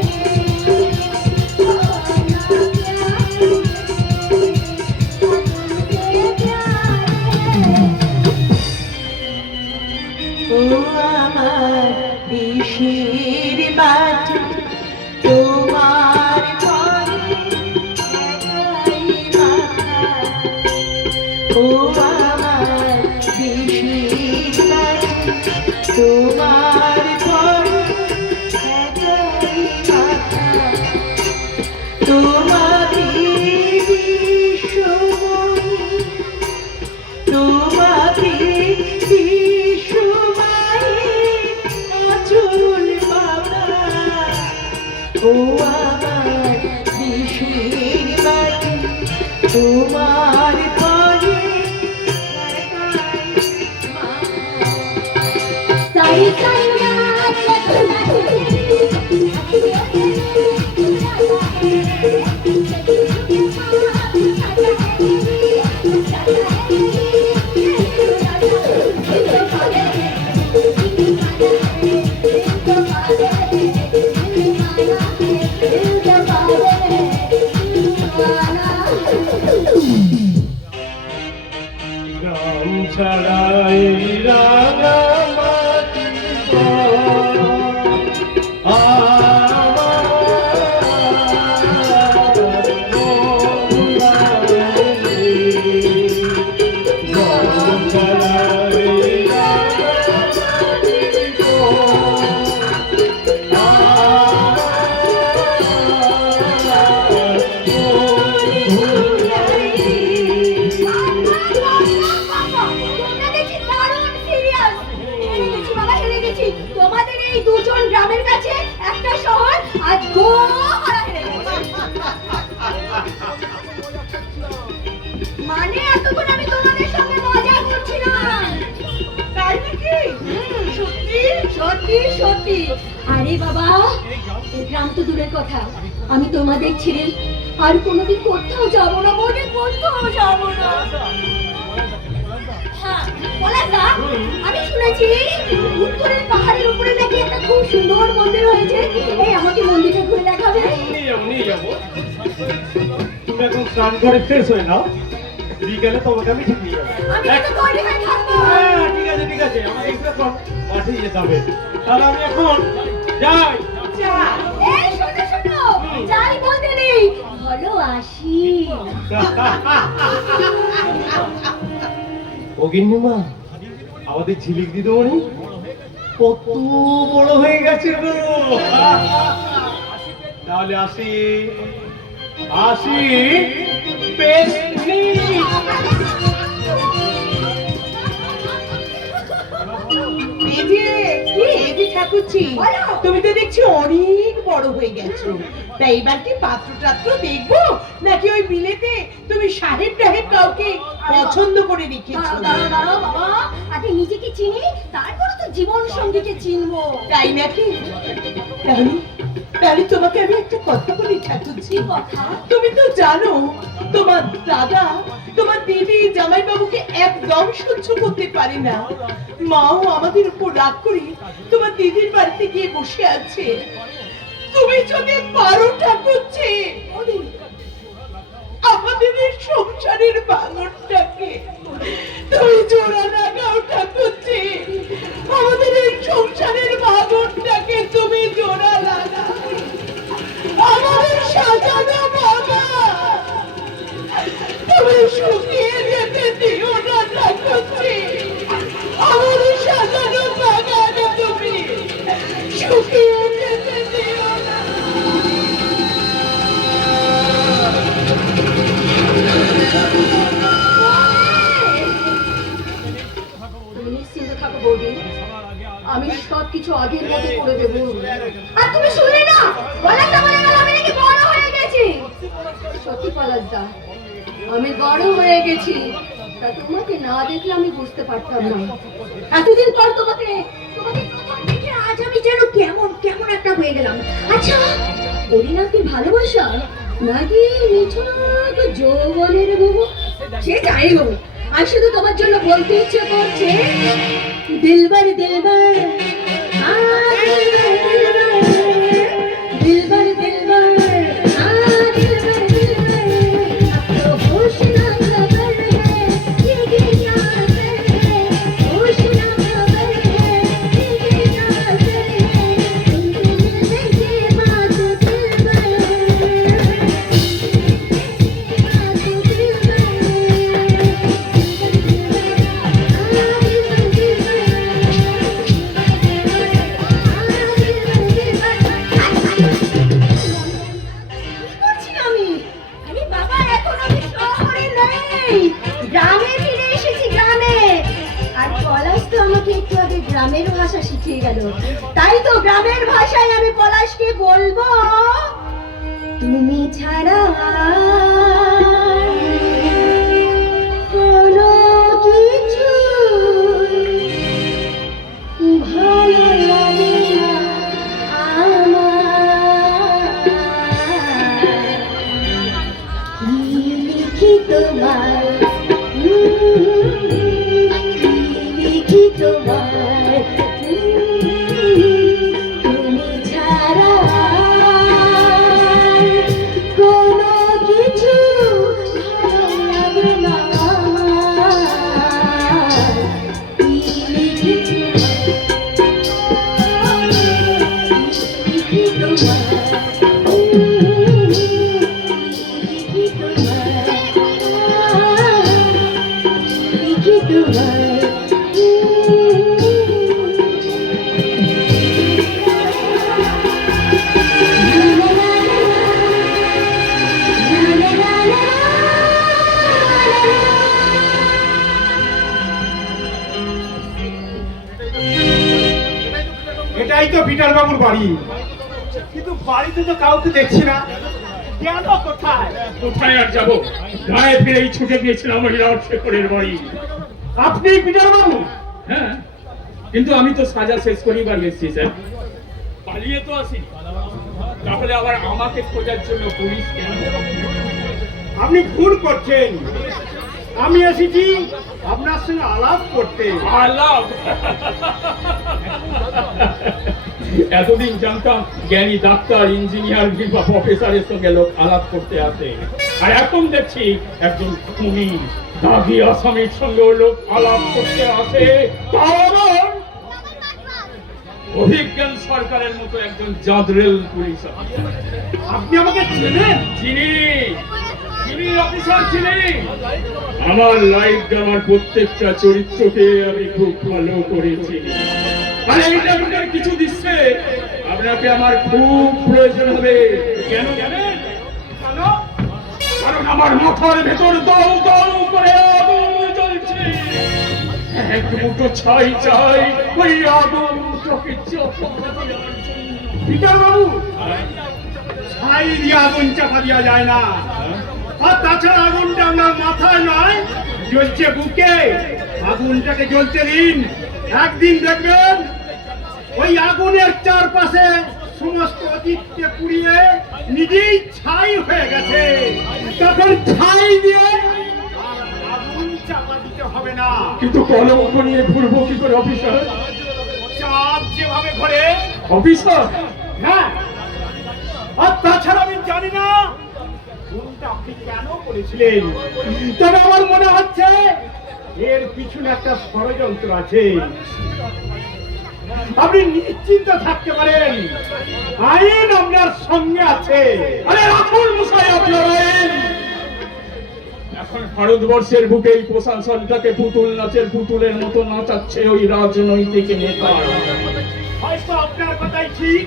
ও আমার দেশের মাটি, তোমার ঘরে একাই মাথা। ও আমার দেশের মাটি, তোমার ঘরে একাই মাথা। তোমাকে বিশ্বময়ী, তোমাকে বিশ্বময়ী আঁচল পাতা। ও আমার দেশের মাটি, তোমার ঘরে একাই মাথা। सारी सारी रात सपना গ্রাম ছাড়াই রাঙা মাটির ঘর, আমার বন্ধুরানী। গ্রাম ছাড়াই রাঙা মাটির ঘর, তোমরা দেখি দারুণ সিরিয়াস। হেরে গেছি বাবা, হেরে গেছি। তোমাদের এই দুজন গ্রামের কাছে একটা শহর আজ গো হারা হেরে গেছে। মানে এতক্ষণ আমি তোমাদের সঙ্গে মজা করছিলাম। তাই নাকি? সত্যি? সত্যি সত্যি। আরে বাবা, এই গ্রাম তো দূরের কথা, আমি তোমাদের ছেড়ে আর কোনোদিন কোথাও যাবো না, বলে কোথাও যাবো না। হ্যাঁ, পলাশদা, আমি শুনেছি উত্তরের পাহাড়ের উপরে নাকি একটা খুব সুন্দর মন্দির হয়েছে। এই আমাকে মন্দিরটা ঘুরে দেখাবে? নিয়ে যাবো। তুমি এখন স্নান করে ফ্রেশ হয়ে নাও, বিকেলে তোমাকে আমি ঠিক নিয়ে যাবো। আমি তো তৈরি হয়ে থাকবো। হ্যাঁ, ঠিক আছে ঠিক আছে, আমাকে একটু এখন পাঠিয়ে যেতে হবে। তাহলে আমি এখন যাই। যা। এই শোনো শোনো, যাই বলতে নেই, বলো আসি। ও গিন্নিমা, আমাদের ঝিলিক দিদিমণি কত বড় হয়ে গেছে গো। তাহলে আসি আসি, বেশ নেই। এই যে কি ঠাকুরছি, বলো। তুমি তো দেখছি অনেক বড় হয়ে গেছো। তাই এবার কি পাত্র টাত্র দেখবো, নাকি ওই বিলেতে তুমি সাহেব টাহেব কাউকে পছন্দ করে রেখেছো? দাঁড়াও দাঁড়াও বাবা, আগে নিজেকে চিনি, তারপরে তো জীবন সঙ্গীকে চিনবো। তাই নাকি? তাহলে তাহলে তোমাকে আমি একটা কথা বলি ঠাকুরজি। কি কথা? তুমি তো জানো তোমার দাদা তোমার দিদি জামাইবাবুকে একদম সহ্য করতে পারে না। মাও আমাদের উপর রাগ করে তোমার দিদির বাড়িতে গিয়ে বসে আছে। তুমি যদি পারো ঠাকুরজি, আমাদের এই সংসারের ভাঙনটাকে তুমি জোড়া লাগাও ঠাকুরজি, আমাদের এই সংসারের ভাঙনটাকে তুমি জোড়া লাগাও। আমাদের সাজানো বাবা তুমি শুকিয়ে যেতে দিও না ঠাকুরজি, আমাদের সাজানো বাগানে তুমি শুকিয়ে যেতে দিও না। তুমি নিশ্চিন্ত থাকো বৌদি, আমি সবকিছু আগের মতো করে দেবো। আর তুমি শুনলে না, পলাশদা বলে গেল আমি নাকি বড় হয়ে গেছি। সত্যি পলাশদা, আমি বড় হয়ে গেছি, তা তোমাকে না দেখলে আমি বুঝতে পারতাম না। এতদিন পর তোমাকে তোমাকে প্রথম দেখে আজ আমি যেন কেমন কেমন একটা হয়ে গেলাম। আচ্ছা, ওই নাকি ভালোবাসা নাকি নিছক যৌবনের মোহ, সে যাই হোক, আর শুধু তোমার জন্য বলতে ইচ্ছে করছে, দিলবার দিলবার দিলবার দিলবার দিলবার দিলবার তো হোশ না খবর হ্যায় ये क्या असर है, होश ना खबर है ये क्या असर है, तुम ये बात दिलबर গ্রামে ফিরে এসেছি, গ্রামে। আর পলাশ তো আমাকে একটু আগে গ্রামের ভাষা শিখিয়ে গেল, তাই তো গ্রামের ভাষায় আমি পলাশকে বলবো, তুমি ছাড়া কোনো কিছু ভালো লাগে না আমার। কি লিখি তোমার, কি লিখি তোমার, তুমি ছাড়া কোনো কিছু ভালো লাগে না আমার। কি লিখি তোমার, এটাই তো পিটার বাবুর বাড়ি, কিন্তু বাড়িতে তো কাউকে দেখছি না, কেন কোথায়? কোথায় আর যাবো, গায়ে ফিরেই ছুটে গিয়েছিলাম ওই রাজশেখরের বাড়ি। আপনি পিটার বাবু? হ্যাঁ, কিন্তু আমি তো সাজা শেষ করেই বাড়ি এসেছি স্যার, পালিয়ে তো আসিনি। তাহলে আবার আমাকে খোঁজার জন্য পুলিশ কেন? আপনি ভুল করছেন, আমি এসেছি আপনার সঙ্গে আলাপ করতে। আলাপ? এতদিন জানতাম জ্ঞানী ডাক্তার, ইঞ্জিনিয়ার কিংবা প্রফেসরের সঙ্গে লোক আলাপ করতে আসে, আর এখন দেখছি একজন খুনি দাগি আসামির সঙ্গে লোক আলাপ করতে আসে, তাও আবার অভিজ্ঞান সরকারের মতো একজন জাদরেল পুলিশ অফিসার। আপনি আমাকে চেনেন? চিনি, চিনি অফিসার, চিনি। আমার লাইফ ড্রামার প্রত্যেকটা চরিত্রকে আমি খুব ভালো করে চিনি। আর এইটা কিছু দিচ্ছে আপনাকে আমার খুব প্রয়োজন হবে। কেন জানেন? কারণ আমার মাথার ভেতর দল দল করে আগুন জ্বলছে। এক মুঠো ছাই চাই, ওই আগুন তোকে চাপা দেওয়ার জন্য। পিটার বাবু, ছাই দিয়ে আগুন চাপা দেওয়া যায় না। আর তাছাড়া আগুনটা আপনার মাথায় নয়, জ্বলছে বুকে। আগুনটাকে জ্বলতে দিন, একদিন দেখবেন ওই আগুনের চারপাশে সমস্ত অতীতকে পুড়িয়ে নিজেই ছাই হয়ে গেছে। তখন ছাই দিয়ে আর আগুন চাপা দিতে হবে না। কিন্তু কলঙ্ক নিয়ে ঘুরবো কি করে অফিসার? চাপ যেভাবে ঘরে, অফিসার, হ্যাঁ। আর তাছাড়া আমি জানি না কোনটা আপনি কেন করেছিলেন, তবে আমার মনে হচ্ছে এর পিছনে একটা ষড়যন্ত্র আছে। আপনি নিশ্চিন্ত থাকতে পারেন, আইন আপনার সঙ্গে আছে। আরে রাখুন মশাই আপনার আইন। এখন ভারতবর্ষের বুকে এই প্রশাসনটাকে পুতুল নাচের পুতুলের মতো নাচাচ্ছে ওই রাজনৈতিক নেতা। হয়তো আপনার কথাই ঠিক,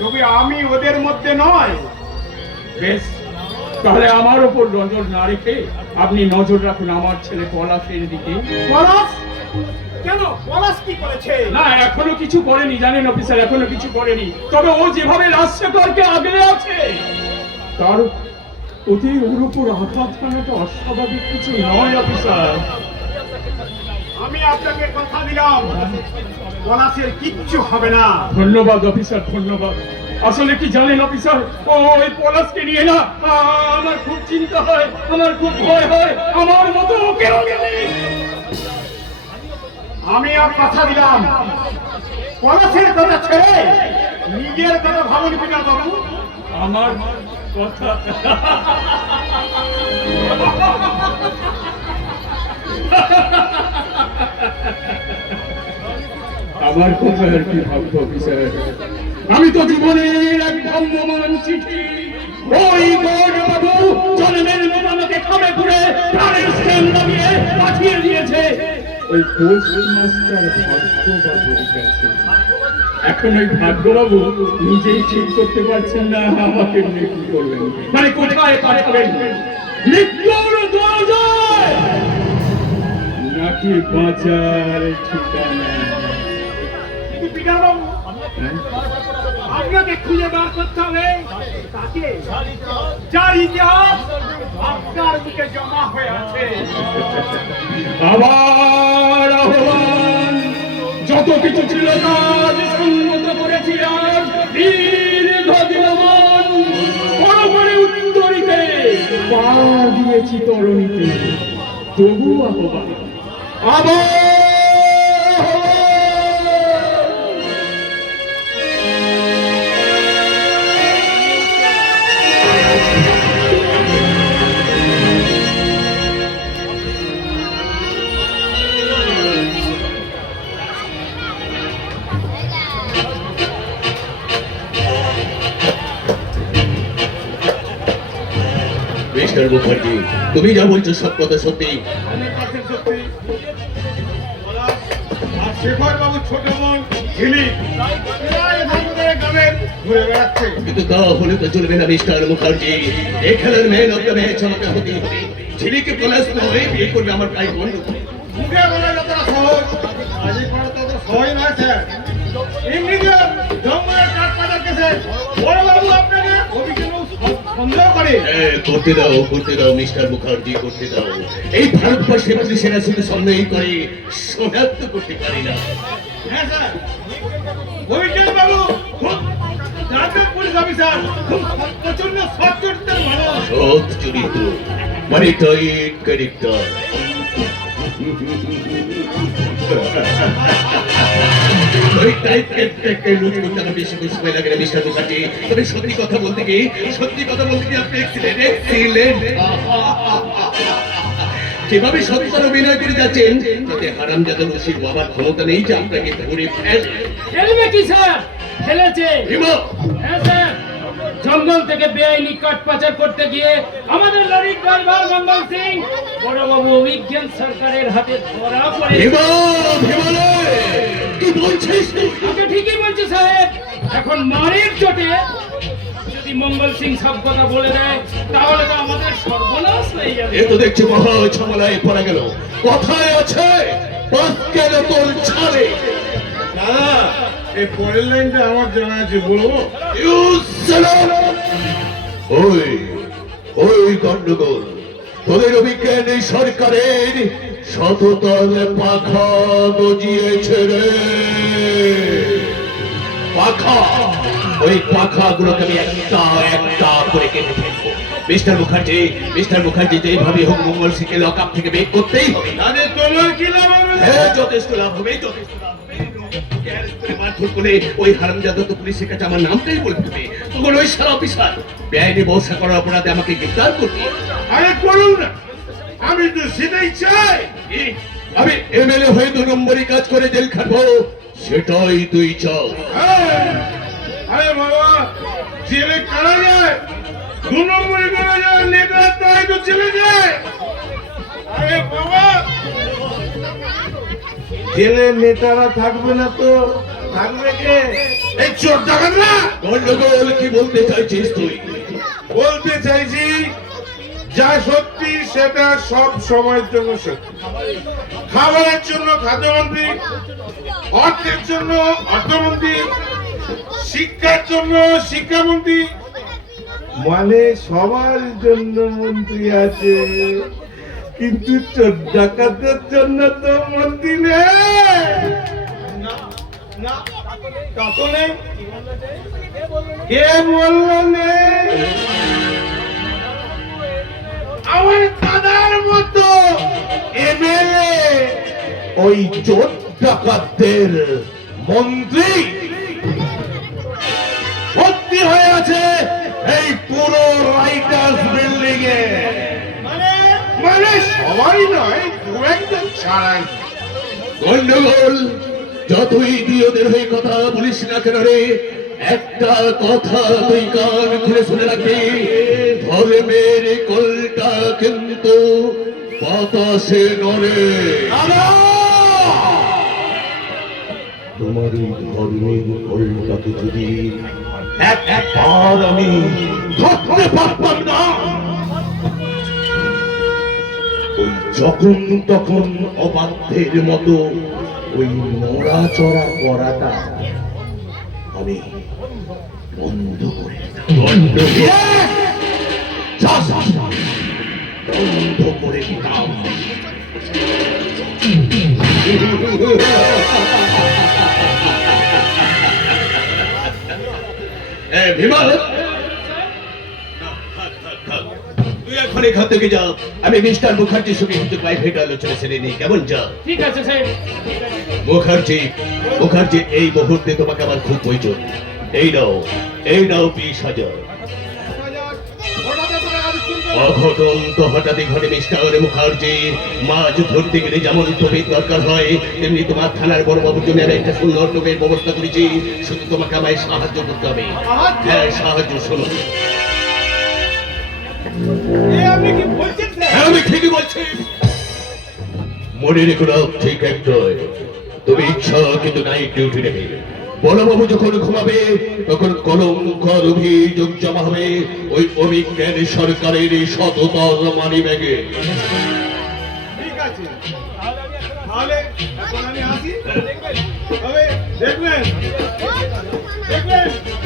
তবে আমি ওদের মধ্যে নয়। বেশ, তাহলে আমার উপর নজর না রেখে আপনি নজর রাখুন আমার ছেলে পলাশের দিকে। পলাশ? কেন, পলাশ কি করেছে? না, এখনো কিছু করেনি জানেন অফিসার, এখনো কিছু করেনি। তবে ও যেভাবে রাজশেখরকে আগলে আছে, তার অতি ওর উপর আঘাত হানাটা অস্বাভাবিক কিছু নয় অফিসার। আমি আপনাকে কথা দিলাম, পলাশের কিচ্ছু হবে না। ধন্যবাদ অফিসার, ধন্যবাদ। আসলে কি জানেন অফিসার, ওই পলাশকে নিয়ে না আমার খুব চিন্তা হয়, আমার খুব ভয় হয়। আমার মতো কেউ নেই। আমি আর কথা দিলাম, পলাশের কথা ছেড়ে নিজের কথা ভাবুন পিটার বাবু। আমার কথা আমার কথা আর কি ভাববো অফিসার? আমি তো জীবনের এক ভ্রাম্যমান চিঠি ওই গৌর বাবু জন্মের মতো আমাকে খামে ঘুরে প্রাণের স্টেম লাগিয়ে পাঠিয়ে দিয়েছে ওই পোস্ট মাস্টার ভাগ্যবাবুর কাছে। এখন ওই ভাগ্যবাবু নিজেই ঠিক করতে পারছেন না আমাকে নিয়ে কি করবেন, মানে কোথায় পাঠাবেন, মৃত্যুর দরজায় নাকি বাঁচার ঠিকানা। কিন্তু পিটার বাবু, আপনাকে খুঁজে বার করতে হবে তাকে যার ইতিহাস আপনার বুকে জমা হয়ে আছে। আবার আহ্বান, যত কিছু ছিল কাজ সংগত করেছি আজ দীর্ঘ দিনমান, পরপরে উত্তরিতে পা দিয়েছি তরণীতে, তবু আহ্বান আবার মিস্টার মুখার্জি, তুমি যা বলছো সব কথা সত্যি। অনেক আছে সত্যি। পলাশ আর শেখর বাবু ছোট বোন ঝিলি এরা এখান থেকে গ্রামে ঘুরে বেড়াচ্ছে। কিন্তু তা হলে তো চলবে না মিস্টার মুখার্জি, এই খেলার ম্যান অফ দ্য ম্যাচ আমাকে হতেই হবে। ছেলেকে পলাশ নয়, বিয়ে করবে আমার ভাই বন্ধু। মুখে বলা যতটা সহজ, কাজে করা তত সহজ নয় স্যার। ইংরেজরা জঙ্গলের কাঠপাটা কেসে বড় বাবু আপনাকে অভিযোগ সন্দেহ করে। করতে দাও মিস্টার মুখার্জি, করতে দাও। এই ভারতবর্ষে পুলিশেরা শুধু সন্দেহই করে, শনাক্ত করতে পারে না। হ্যাঁ স্যার, অভিযোগ বাবু খুব জাতীয় পুলিশ অফিসার, খুব প্রচন্ড সচ্চরিত্রের মানুষ। সৎ চরিত্র মানে টাইট ক্যারেক্টার। ওই টাইট ক্যারেক্টারকে লুট করতে আমার বেশি কিছু সময় লাগে না মিস্টার মুখার্জি। তবে সত্যি কথা বলতে কি আপনি এক্সিলেন্ট। যেভাবে সত্যিকার অভিনয় করে যাচ্ছেন, যাতে হারামজাদা রশিদ বাবার ক্ষমতা নেই যে আপনাকে ধরে ফেলবে কি স্যার? ফেলেছে। হিমা, হ্যাঁ স্যার, জঙ্গল থেকে বেআইনি কাঠ পাচার করতে গিয়ে আমাদের লরির ড্রাইভার মঙ্গল সিং বড়বাবু অভিজ্ঞান সরকারের হাতে ধরা পড়ে। কি বলছিস তুই? আপনি ঠিকই বলছে সাহেব। এখন মারের চোটে যদি মঙ্গল সিং সব কথা বলে দেয়, তাহলে তো আমাদের সর্বনাশ হয়ে যাবে। এ তো দেখছি মহা ঝামেলায় পড়া গেল। কথায় আছে পাত গেল তোর ছাড়ে। দাদা এই পরের লাইনটা আমার জানা আছে, বলবো? ওই ওই গন্ডগোল তোদের অভিজ্ঞান এই সরকারের শততল পাখা গজিয়েছে রে। পাখা, ওই পাখাগুলোকে আমি একটা একটা করে কেটে ফেলবো। মিস্টার মুখার্জি যেভাবে হোক মঙ্গল সিংকে লক আপ থেকে বের করতেই হবে। তাহলে তোমার কি লাভ হবে? হ্যাঁ, যথেষ্ট লাভ হবে, যথেষ্ট লাভ হবে। লোককে arrest করে মারধর করে ওই হারামজাদা তো পুলিশের কাছে আমার নামটাই বলে দেবে, তখন ওই সারা অফিসার বেআইনি ব্যবসা করার অপরাধে আমাকে গ্রেফতার করবে। আরে করুন না, আমি তো সেটাই চাই। কি? আমি এমএলএ হয়ে 2 নম্বরই কাজ করে জেল খাটবো, সেটাই তুই চাও? আরে বাবা, জেলে কারা যায়? 2 নম্বরে কারা যায়? নেতা তাই তো চলে যায়। আরে বাবা, জেলে নেতারা থাকবে না তো থাকবে কে? এই চোর ডাকাতরা। গন্ডগোল কি বলতে চাইছিস তুই? বলতে চাইছি যা সত্যি সেটা সব সময়ের জন্য সত্যি। খাবারের জন্য খাদ্যমন্ত্রী, অর্থের জন্য অর্থমন্ত্রী, শিক্ষার জন্য শিক্ষামন্ত্রী, মানে সবার জন্য মন্ত্রী আছে, কিন্তু চোর ডাকাতের জন্য তো মন্ত্রী নেই। না, তখন কে বললো নেই? আমার দাদার মতো এমএলএ ওই চোর ডাকাতদের মন্ত্রী ভর্তি হয়ে আছে এই পুরো রাইটার্স বিল্ডিং এ। মানে সবাই নয়, 2-1 ছাড়াই। গন্ডগোল যতই তুই ওদের হয়ে কথা বলিস না কেন রে, একটা কথা তুই কান খুলে শুনে রাখবি, ধর্মের কলটা কিন্তু বাতাসে নড়ে। তোমার এই ধর্মের কলটাকে যদি একবার আমি ধরতে পারতাম না, ওই যখন তখন অবাধ্যের মতো ওই নড়াচড়া করাটা আমি বন্ধ করে দিতাম। বন্ধ করে দিতাম। বিমল, তুই এখন এখান থেকে যা, আমি মিস্টার মুখার্জির সঙ্গে কিন্তু প্রাইভেট আলোচনা সেরে নিই, কেমন? যা। ঠিক আছে স্যার। মুখার্জি এই মুহূর্তে তোমাকে আমার খুব প্রয়োজন। এই নাও 20,000। অঘটন তো হঠাৎই ঘটে মিস্টার মুখার্জি। মাছ ধরতে গেলে যেমন টোপের দরকার হয়, তেমনি তোমার থানার বড়বাবুর জন্য আমি একটা সুন্দর টোপের ব্যবস্থা করেছি। শুধু তোমাকে আমায় সাহায্য করতে হবে। হ্যাঁ, সাহায্য। শোনো, আমি ঠিকই বলছি। মনে রেখো না, ঠিক একটাই, তুমি ইচ্ছা কিন্তু নাইট ডিউটি নেবে। বড়বাবু যখন ঘুমাবে তখন কলঙ্কার অভিযোগ জমা হবে ওই অভিজ্ঞান সরকারের শততল মানি ব্যাগে। ঠিক আছে, তাহলে এখন আমি আসি। তবে দেখবেন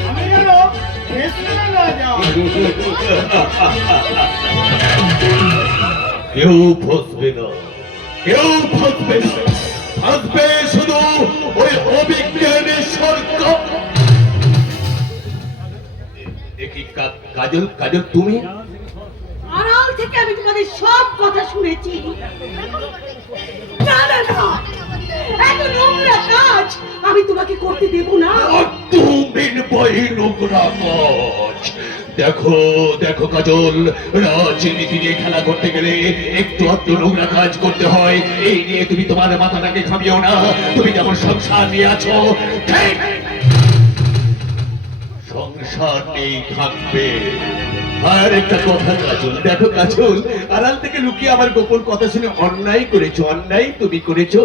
আমি যেন ফেসলে না যাও। কেউ ফসবে না, কেউ ফসবে না, ফসবে শুধু ওই অভিজ্ঞানের সরকার। দেখি কাজল তুমি? আড়াল থেকে আমি তোমাদের সব কথা শুনেছি। না না না, এত নোংরা কাজ আমি তোমাকে করতে দেব না। দেখো কাজল, রাজনীতি নিয়ে খেলা করতে গেলে একটু আধটু নোংরা কাজ করতে হয়। এই নিয়ে তুমি তোমার মাথাটাকে খামিও না। তুমি যেমন সংসার নিয়ে আছো, ঠিক সংসার নেই থাকবে। আর একটা কথা কাজল, দেখো কাজল, আড়াল থেকে লুকিয়ে আমার গোপন কথা শুনে অন্যায় করেছো। অন্যায় তুমি করেছো,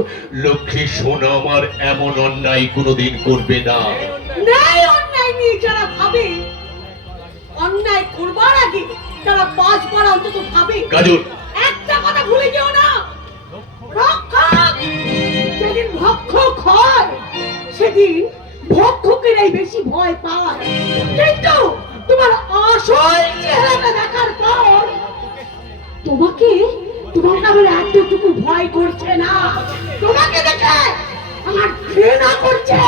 লক্ষ্মী শোনো আমার, এমন অন্যায় কোনোদিন করবে না। অন্যায় নিয়ে যারা ভাবে, অন্যায় করবার আগে তারা 5 বার অন্তত ভাবে। কাজল, একটা কথা ভুলে যেও না, রক্ষক যেদিন ভক্ষক হয় দিন ভক্ষকেরাই বেশি ভয় পায়, কিন্তু তোমার আসল চেহারাটা দেখার পর তোমাকে তোমাকে আমার এতটুকু ভয় করছে না, তোমাকে দেখে আমার ঘৃণা করছে।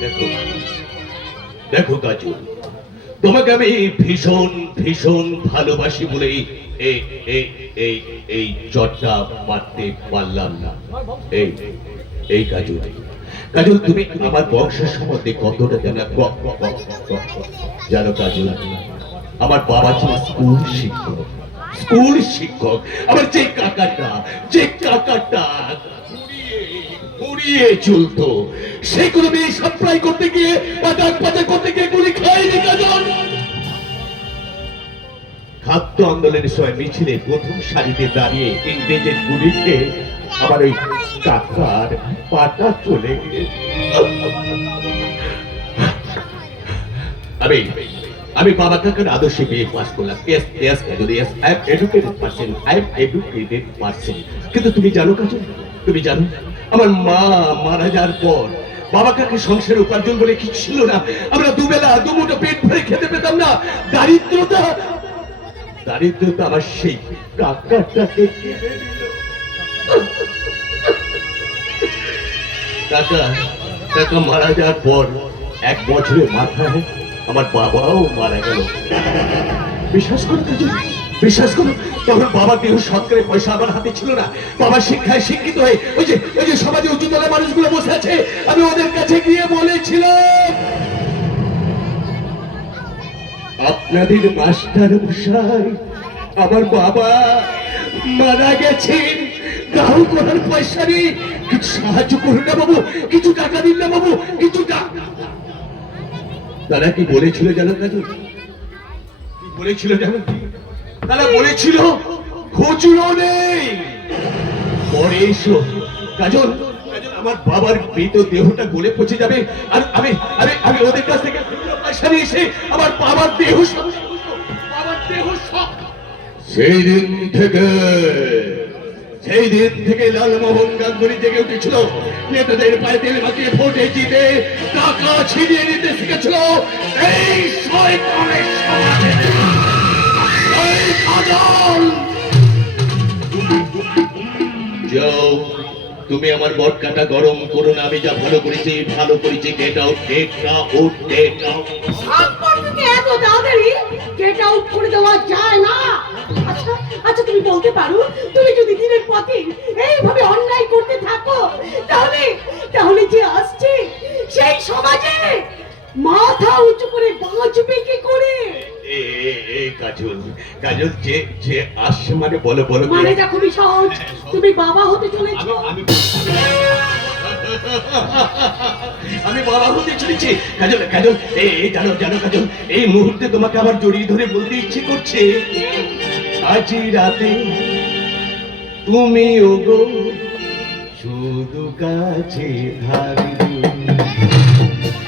দেখো দেখো কাজল, তোমাকে আমি ভীষণ ভীষণ ভালোবাসি বলেই এই এই এই এই চটটা মারতে পারলাম না। এই এই কাজল, কাজল তুমি আমার বংশের সম্বন্ধে কতটা জানো? জানো কাজল, আমার বাবা ছিল স্কুল শিক্ষক, স্কুল শিক্ষক। আমার যে কাকাটা ঘুরিয়ে চলতো, সেগুলো মেয়ে সাপ্লাই করতে গিয়ে বাজার করতে গিয়ে গুলি খায়নি কাজল। খাদ্য আন্দোলনের সময় মিছিলে প্রথম সারিতে দাঁড়িয়ে ইংরেজের গুলি খেয়ে আমার ওই কাকার পাটা চলে গিয়েছে। আমি বাবা কাকার আদর্শে বিয়ে পাস করলাম। কিন্তু তুমি জানো কাজল, তুমি জানো আমার মা মারা যাওয়ার পর বাবা কাকে সংসারের উপার্জন বলে কিছু ছিল না। আমরা দুবেলা দুমুঠো পেট ভরে খেতে পেতাম না। দারিদ্রতা আমার সেই কাকাটাকে কাকা মারা যাওয়ার পর 1 বছরের মাথায় আমার বাবাও মারা গেল। বিশ্বাস করো কাজল, বিশ্বাস করো, তখন বাবার দেহ সৎকারে পয়সা আমার হাতে ছিল না। বাবা শিক্ষায় শিক্ষিত হয়ে ওই যে সমাজে উচ্চতলার মানুষগুলো বসে আছে, আমি ওদের কাছে গিয়ে বলেছিলাম, আপনাদের মাস্টার মশাই, আমার বাবা মারা গেছেন, গাও করার পয়সা নেই, কিছু সাহায্য করুন না বাবু, কিছু টাকা দিন না বাবু, কিছু টাকা। তারা কি বলেছিল জানো কাজল? কি বলেছিল জানো? তারা বলেছিল খুচরো নেই, পরে এসো। কাজল, আমার বাবার মৃত দেহটা গলে পচে যাবে, আর আমি ওদের কাছ থেকে পয়সা নিয়ে এসে আমার বাবার দেহ সেই দিন থেকে লালমোহন গাঙ্গুলি জেগে উঠেছিল। নেতাদের পায়ে তেল মাখিয়ে ভোটে জিতে টাকা ছিনিয়ে নিতে শিখেছিল এই শয়তানের সমাজে। যাও, তুমি আমার বটকাটা গরম করো না। আমি যা ভালো করেছি get out, get out, get out. সম্পর্ককে এত তাড়াতাড়ি গেট আউট করে দেওয়া যায় না। আচ্ছা আচ্ছা, তুমি বলতে পারো, তুমি যদি দিনের পর দিন এইভাবে অন্যায় করতে থাকো, তাহলে যে আসছে সেই সমাজে মাথা উঁচু করে বাঁচবে কি করে? কাজল, যে আসছে মানে বলো মানেটা খুবই সহজ, তুমি বাবা হতে চলেছো। আমি বাবা হতে চলেছি কাজল। এই জানো কাজল, এই মুহূর্তে তোমাকে আবার জড়িয়ে ধরে বলতে ইচ্ছে করছে, আজ রাতে তুমি ওগো শুধু কাছে থাকবে,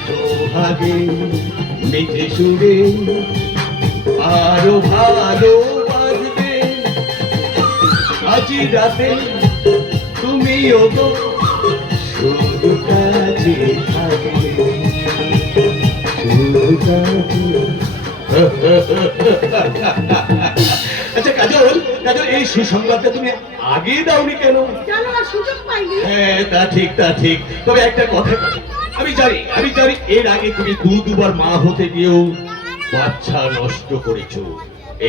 সোহাগে মিঠে সুরে আরো ভালো বাজবে। আজ রাতে তুমি ওগো শুধু কাছে থাকবে, শুধু কাছে। আচ্ছা কাজল, এই সুসংবাদটা তুমি আগে দাওনি কেন? জানার সুযোগ পাইনি। হ্যাঁ, তা ঠিক। তবে একটা কথা, আমি জানি এর আগে তুমি দুবার মা হতে গিয়েও বাচ্চা নষ্ট করেছো।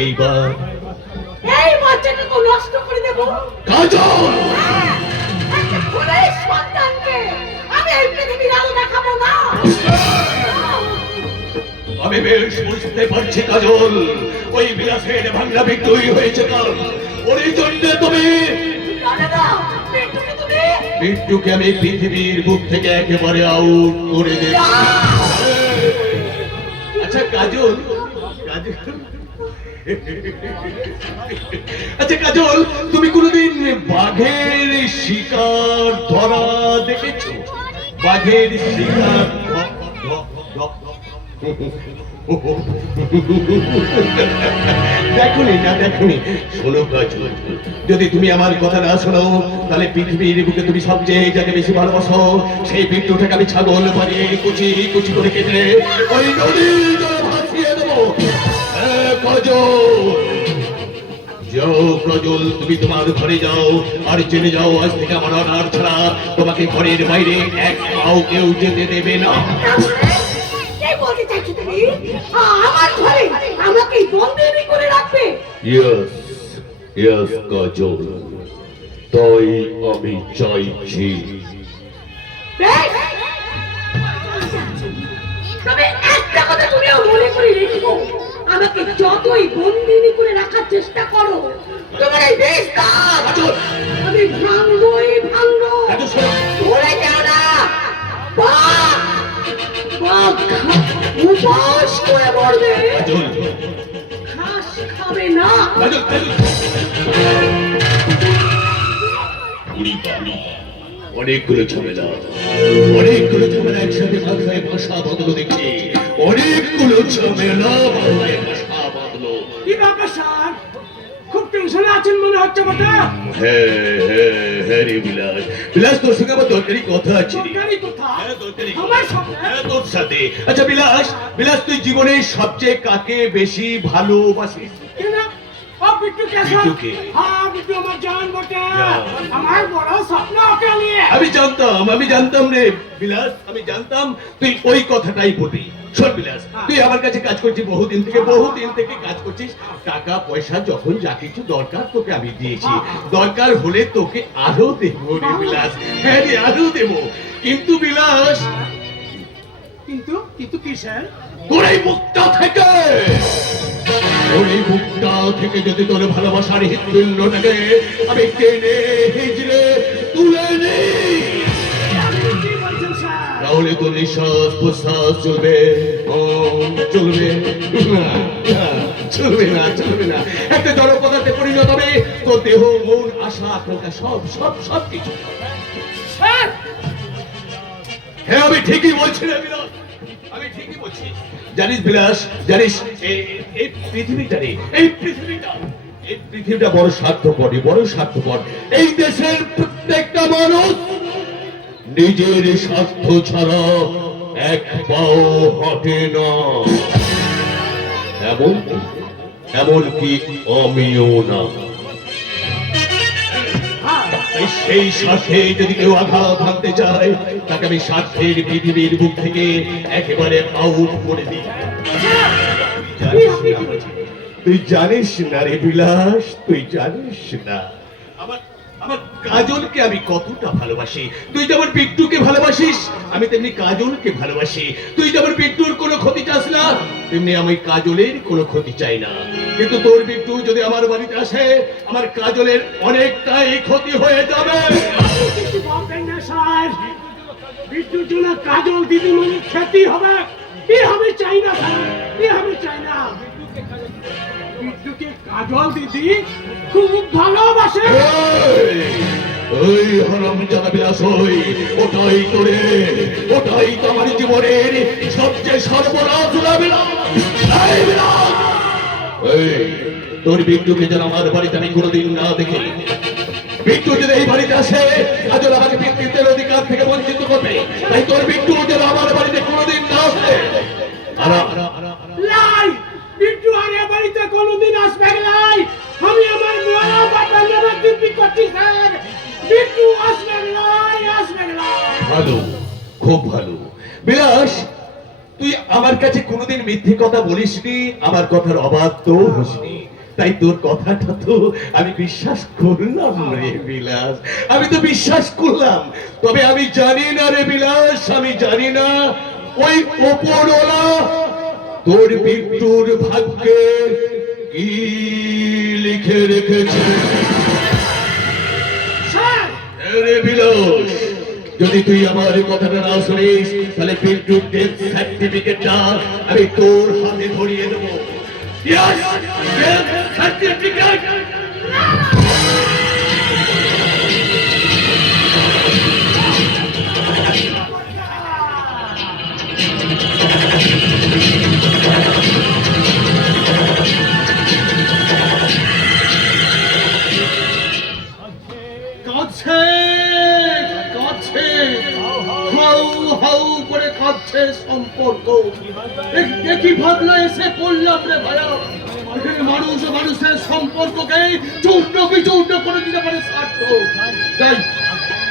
এইবার এই বাচ্চাটাকে নষ্ট করে দেব কাজল। একটা খুনের সন্তানকে আমি এই পৃথিবীর আলো দেখাবো না। আমি বেশ বুঝতে পারছি কাজল, ওই বিলাসের ভাঙলা বিক্রি হয়েছে কাল, ওই জন্য তুমি বিট্টুকে আমি পৃথিবীর বুক থেকে একেবারে আউট করে দেব। আচ্ছা কাজল, তুমি কোনোদিন বাঘের শিকার ধরা দেখেছো? বাঘের শিকার দেখুনি না দেখুনি, শোনো কাজল, যদি তুমি আমার কথা না শোনো তাহলে পৃথিবীর বুকে তুমি সবচেয়ে যাকে বেশি ভালোবাসো সেই বিট্টুটাকে আমি ছাগল বানিয়ে কুচি কুচি করে কেটে ওই নদীর জলে ভাসিয়ে দেবো। কাজল, যাও কাজল, তুমি তোমার ঘরে যাও আর জেনে যাও আজ থেকে আমার অর্ডার ছাড়া তোমাকে ঘরের বাইরে এক পাও কেউ যেতে দেবে না। কি বলতে চাইছো তুমি? আমার ঘরে আমাকে বন্দি করে রাখবে? ইয়েস ইয়েস কাজল, তাই আমি চাইছি। বেশ, তবে একটা কথা তুমিও মনে করে রেখো, আমাকে যতই বন্দিনী করে রাখার চেষ্টা করো, তোমার এই বেশ আমি ভাঙবই ভাঙবো। ধরে যাও না, উপাস করে মরবে, ঘাস খাবে না। অনেকগুলো ঝামেলা, অনেকগুলো ঝামেলা একসাথে মাথায় ভাষা বদলো দেখছি, অনেকগুলো ঝামেলা মাথায় ভাষা বদলো। কি ব্যাপার স্যার, খুব টেনশনে আছেন মনে হচ্ছে বটে। হ্যাঁ রে বিলাস, বিলাস তোর সঙ্গে আমার দরকারি কথা আছে রে। দরকারি কথা? হ্যাঁ, দরকারি আমার সাথে? হ্যাঁ, তোর সাথে। আচ্ছা বিলাস, বিলাস তুই জীবনে সবচেয়ে কাকে বেশি ভালোবাসিস? কেন? বিট্টু কে? বিট্টুকে। হ্যাঁ, বিট্টু আমার জান বটে। জান। আমার বড় স্বপ্ন ওকে নিয়ে। আমি জানতাম রে বিলাস, আমি জানতাম তুই ওই কথাটাই বলবি। শোন বিলাস, তুই আমার কাছে কাজ করছিস বহুদিন থেকে কাজ করছিস, টাকা পয়সা যখন যা কিছু দরকার তোকে আমি দিয়েছি, দরকার হলে তোকে আরো দেবো রে বিলাস। হ্যাঁ রে, আরো দেবো। কিন্তু বিলাস, কিন্তু কি স্যার? তোর এই মুখটা থেকে, তোর এই মুখটা থেকে যদি তোর ভালোবাসার হৃৎপিণ্ডটাকে আমি টেনে হিজড়ে তুলে নিই, কি বলছেন স্যার? তাহলে তো নিঃশ্বাস প্রশ্বাস চলবে, চলবে চলবে না। একটা জড় পদার্থে পরিণত হবে তো দেহ মন আশা আকাঙ্ক্ষা সব কিছু। স্যার, হ্যাঁ আমি ঠিকই বলছি রে বিলাস, আমি ঠিকই বলছি। জানিস বিলাস, জানিস এই পৃথিবীটা বড় স্বার্থপর। এই দেশের প্রত্যেকটা মানুষ নিজের স্বার্থ ছাড়া এক পাও হাঁটে না, এমনকি আমিও না। সেই স্বার্থে যদি কেউ আঘাত হানতে চায় তাকে আমি স্বার্থের পৃথিবীর বুক থেকে একেবারে আউট করে দিই। তুই জানিস না রে বিলাস, তুই জানিস না আমার কাজলকে আমি কতটা ভালোবাসি। তুই যেমন বিট্টুকে ভালোবাসিস, আমি তেমনি কাজলকে ভালোবাসি। তুই যেমন বিট্টুর কোনো ক্ষতি চাস না, তেমনি আমি কাজলের কোনো ক্ষতি চাই না। কিন্তু তোর বিট্টু যদি আমার বাড়িতে আসে, আমার কাজলের অনেকটাই ক্ষতি হয়ে যাবে। কিছু বলবেন না স্যার, বিট্টুর জন্য কাজল দিদিমণি ক্ষতি হবে, আমি চাই না স্যার, আমি চাই না। বিট্টুকে কাজল দিদি খুব ভালোবাসে। ওই হারামজাদা বিলাস, ওটাই তো আমার জীবনের সবচেয়ে সর্বনাশ বিলাস। তোর বিট্টুকে যেন আমার বাড়িতে আমি কোনোদিন না দেখি। বিট্টু যদি এই বাড়িতে আসে, কাজল আমাকে পিতৃত্বের অধিকার থেকে বঞ্চিত করবে। তাই তোর বিট্টু যেন আমার বাড়িতে কোনোদিন না আসে। লাই, বিট্টু আর এ বাড়িতে কোনোদিন আসবে লাই। আমি আমার মরা বাবা নেবার দিব্যি করছি স্যার, বিট্টু আসবে লাই। ভালো, খুব ভালো। বিলাস, তুই আমার কাছে কোনোদিন মিথ্যে কথা বলিসনি, আমার কথার অবাধ্য হসনি, তাই তোর কথাটা তো আমি বিশ্বাস করলাম রে বিলাস, আমি তো বিশ্বাস করলাম। তবে আমি জানি না রে বিলাস, আমি জানি না ওই ওপরওয়ালা তোর বিট্টুর ভাগ্যে কি লিখে রেখেছে। রে বিলাস, যদি তুই আমার কথাটা না শুনিস তাহলে বিদ্যুৎ ডেথ সার্টিফিকেটটা আমি তোর হাতে ধরিয়ে দেবো। সম্পর্ক। কি ভাবনা এসে পড়লাম রে ভাইয়া, এখানে মানুষ ও মানুষের সম্পর্ককে চূর্ণ বিচূর্ণ করে দিতে পারে স্বার্থ। তাই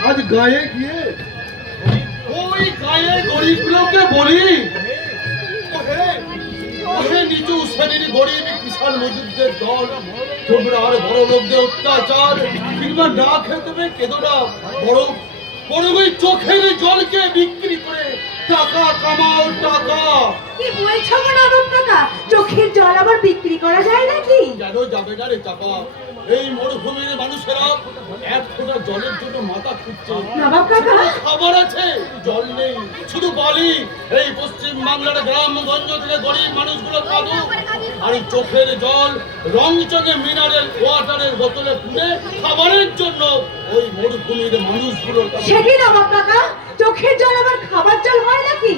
আজ গায়ে গিয়ে ওই গায়ে গরিবগুলোকে বলি, ওহে নিচু শ্রেণীর গরিব কিষাণ মজুরদের দল, তোমরা আর বড় লোকদের অত্যাচার কিংবা না খেতে পেয়ে কেঁদো না, বরং ওই চোখের জলকে বিক্রি করে টাকা কামাও টাকা। কি বলছো গো নবাব কাকা? চোখের জল আবার বিক্রি করা যায় নাকি? কেন যাবে না রে চাপা? এই মরুভূমির মানুষেরা এক ফোঁটা জলের জন্য মাথা খুঁজছে। নবাব কাকা, খাবার আছে, জল নেই, শুধু বালি। এই পশ্চিম বাংলার গ্রামগঞ্জ থেকে গরিব মানুষগুলো কাঁদো, আর এই চোখের জল রংচঙে মিনারেল ওয়াটারের বোতলে পুড়ে খাবারের জন্য ওই মরুভূমির মানুষগুলো। সে কি নবাব কাকা? চোখের জল আবার খাবার জল হয় নাকি?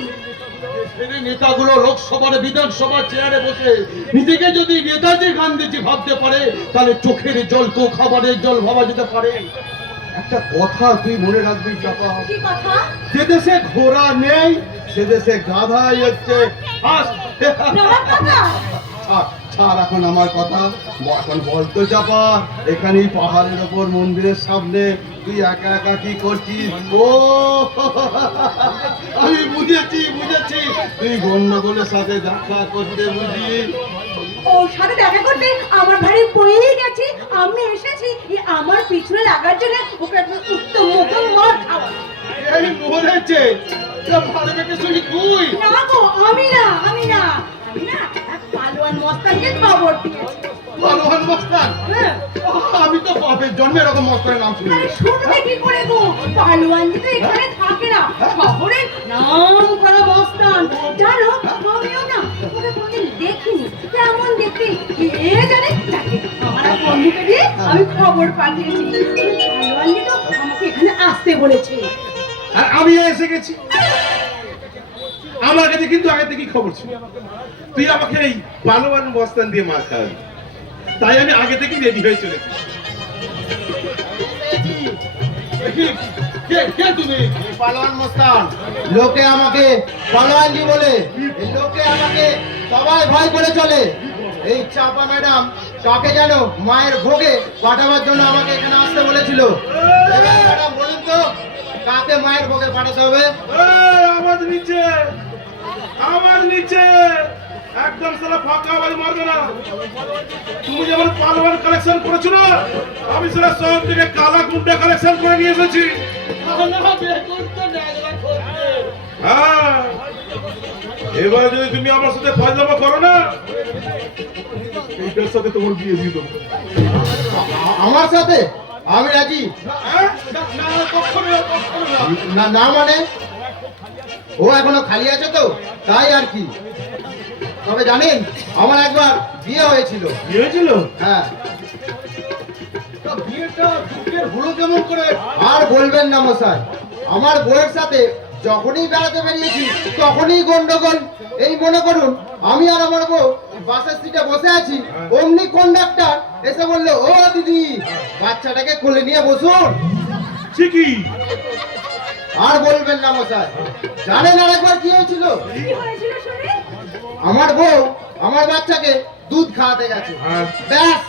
নেতাগুলো লোকসভার বিধানসভার চেয়ারে বসে নিজেকে যদি নেতাজি গান্ধীজি ভাবতে পারে, তাহলে চোখের জলকেও খাবারের জল ভাবা যেতে পারে। একটা কথা তুই মনে রাখবি চাপা, কি কথা? যে দেশে ঘোড়া নেই সে দেশে গাধাই হচ্ছে। নবাব কাকা, ছাড় এখন আমার কথা, এখন বলতো চাপা, এখানেই পাহাড়ের ওপর মন্দিরের সামনে তুই একা একা কি করছিস? ও আমি বুঝেছি, তুই গন্ডগোলের সাথে দেখা করতে বুঝি। ওর সাথে দেখা করতে আমার বাড়ি বয়েই গেছি, আমি এসেছি আমার পিছনে লাগার জন্য ওকে একটা উত্তম মতন মার খাওয়া। এই মরেছে, মারবে কে শুনি তুই? না গো, আমি না এক পালোয়ান মস্তানকে খবর দিয়েছি। পালোয়ান মস্তান? হ্যাঁ। আমি তো বাপের জন্মে এরকম মস্তানের নাম শুনি। আরে শুনবে কি করে গো? পালোয়ান তো এখানে থাকে না, শহরে নাম করা মস্তান। জানো, আমিও না ওকে কোনদিন দেখিনি, কেমন দেখতে কে জানে। যাকে আমার এক বন্ধুকে দিয়ে আমি খবর পাঠিয়েছি, পালোয়ান তো আমাকে এখানে আসতে বলেছে। আর আমি এসে গেছি, আমার কাছে কিন্তু আগে থেকেই খবর ছিল তুই আমাকে এই পালোয়ান মস্তান দিয়ে মাছ খাওয়াবি, তাই আমি আগে থেকেই রেডি হয়ে চলেছি। কে তুমি? পালোয়ান মস্তান, লোকে আমাকে পালোয়ানজি বলে, এই লোকে আমাকে সবাই ভয় করে চলে। এই চাপা ম্যাডাম কাকে যেন মায়ের ভোগে পাঠাবার জন্য আমাকে এখানে আসতে বলেছিল। ম্যাডাম বলুন তো, কাকে মায়ের ভোগে পাঠাতে হবে? আমার নিচে একদম সালা ফাঁকা আওয়াজ মারবে না। তুমি যেমন পালোয়ান কালেকশন করেছো না, আমি সারা শহর থেকে কালা গুন্ডা কালেকশন করে নিয়ে এসেছি। হ্যাঁ, এবার যদি তুমি আমার সাথে ফাজলামো করো না, এইটার সাথে তোমার বিয়ে দিয়ে দেবো। আমার সাথে? আমি রাজি। না না মানে ও এখনো খালি আছে তো, তাই আর কি। তবে জানেন, আমার একবার বিয়ে হয়েছিল। হ্যাঁ। বিয়েটা দুঃখের হলো কেমন করে? আর বলবেন না মশাই, আমার বউয়ের সাথে যখনই বেড়াতে বেরিয়েছি তখনই গন্ডগোল। এই মনে করুন, আমি আর আমার বউ বাসের সিটে বসে আছি, অমনি কন্ডাক্টর এসে বললো, ও দিদি বাচ্চাটাকে কোলে নিয়ে বসুন। ঠিকই। আর বলবেন না মশাই, জানেন আর একবার কি হয়েছিল? কি হয়েছিল শুনি? আমার বউ আমার বাচ্চাকে দুধ খাওয়াতে গেছে, ব্যাস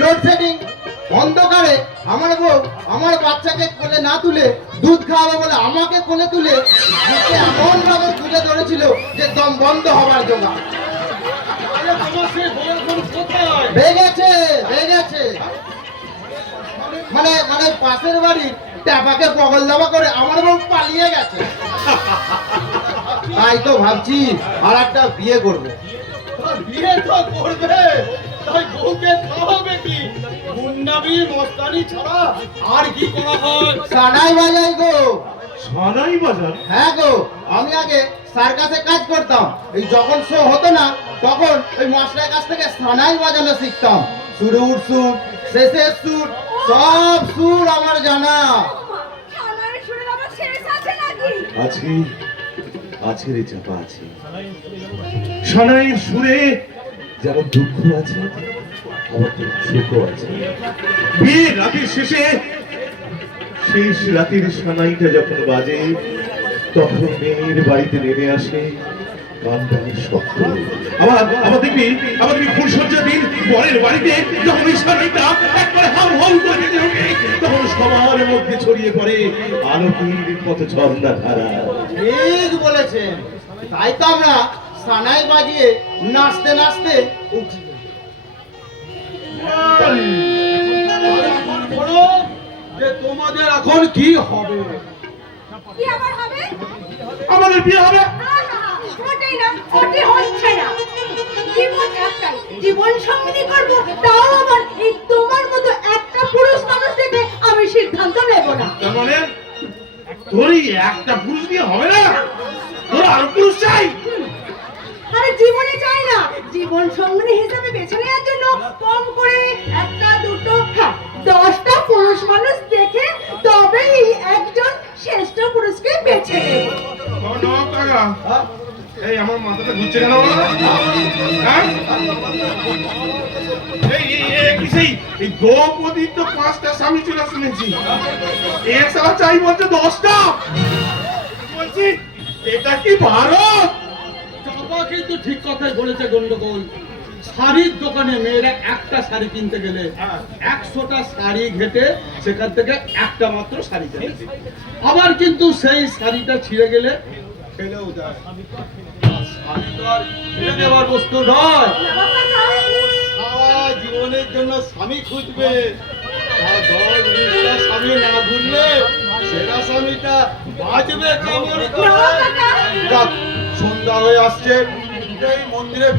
লোডশেডিং। অন্ধকারে আমার বউ আমার বাচ্চাকে কোলে না তুলে দুধ খাওয়াবে বলে আমাকে কোলে তুলে এমন ভাবে তুলে ধরেছিল যে দম বন্ধ হবার জোগাড়। ভেগেছে মানে মানে পাশের বাড়ির ট্যাপাকে পগল দাবা করে আমার বউ পালিয়ে গেছে। তাই তো ভাবছি আর একটা বিয়ে করবো। বিয়ে তো করবে, তাই বউকে খাওয়াবে কি? গুন্ডামি মস্তানি ছাড়া আর কি করা হয়? সানাই বাজাই গো। সানাই বাজার? হ্যাঁ গো, আমি আগে সার্কাসে কাজ করতাম। এই যখন শো হতো না, তখন ওই মাস্টারের কাছ থেকে সানাই বাজানো শিখতাম। শুরুর সুর, শেষের সুর, সব সুর আমার জানা। আমার শুনে আমার শেষ আছে নাকি? আছে রে চাপা, আছে। সানাইয়ের সুরে যেমন দুঃখ আছে, আবার সুখও আছে। বিয়ের রাতের শেষে শেষ রাতের সানাইটা যখন বাজে, তখন মেয়ের বাড়িতে নেমে আসে কানটাকে শক্ত। আমার দেখবি ফুলসজ্জা দিন পরের বাড়িতে যখন এই শাড়িটা একবারে হাউ হাউ করে বেজে ওঠে, তখন সবার মধ্যে ছড়িয়ে পড়ে আলোকির পথ ঝর্ণা ধারা। ঠিক বলেছেন, তাই তো আমরা সানাই বাজিয়ে নাচতে নাচতে উঠি। বলো যে তোমাদের এখন কি হবে? কি আবার হবে? আমাদের বিয়ে হবে। ওটাই না, ওটাই হচ্ছে না। জীবন একটাই, জীবন সঙ্গী করবো, তাও আবার এই তোমার মতো একটা পুরুষ মানুষ দেখে আমি সিদ্ধান্ত নেব না। তার মানে তোর এই একটা পুরুষ দিয়ে হবে না, তোর আরো পুরুষ চাই। আরে জীবনে চাই না, জীবন সঙ্গী হিসেবে বেছে নেওয়ার জন্য কম করে একটা দুটো, হ্যাঁ 10টা পুরুষ মানুষ দেখে তবেই একজন শ্রেষ্ঠ পুরুষকে বেছে নেব। এই আমার মাথাটা ঘুরছে কেন? হ্যাঁ? এই দ্রৌপদীর তো 5টা স্বামী ছিল শুনেছি, এর সারা চাই বলছে 10টা। বলছি এটা কি ভারত? চাপা কিন্তু ঠিক কথাই বলেছে। গন্ডগোল, শাড়ির দোকানে মেয়েরা একটা শাড়ি কিনতে গেলে 100টা শাড়ি ঘেটে সেখান থেকে একটা মাত্র শাড়ি কেনে। আবার কিন্তু সেই শাড়িটা ছিঁড়ে গেলে ফেলেও দেয়। শাড়ি তো আর ফেলে দেওয়ার বস্তু নয়, সারা জীবনের জন্য স্বামী খুঁজবে। আর 10-20টা স্বামী না ঘুরলে সেটা স্বামীটা বাঁচবে কেমন করে? যাক, সন্ধ্যা হয়ে আসছে, এই মন্দিরে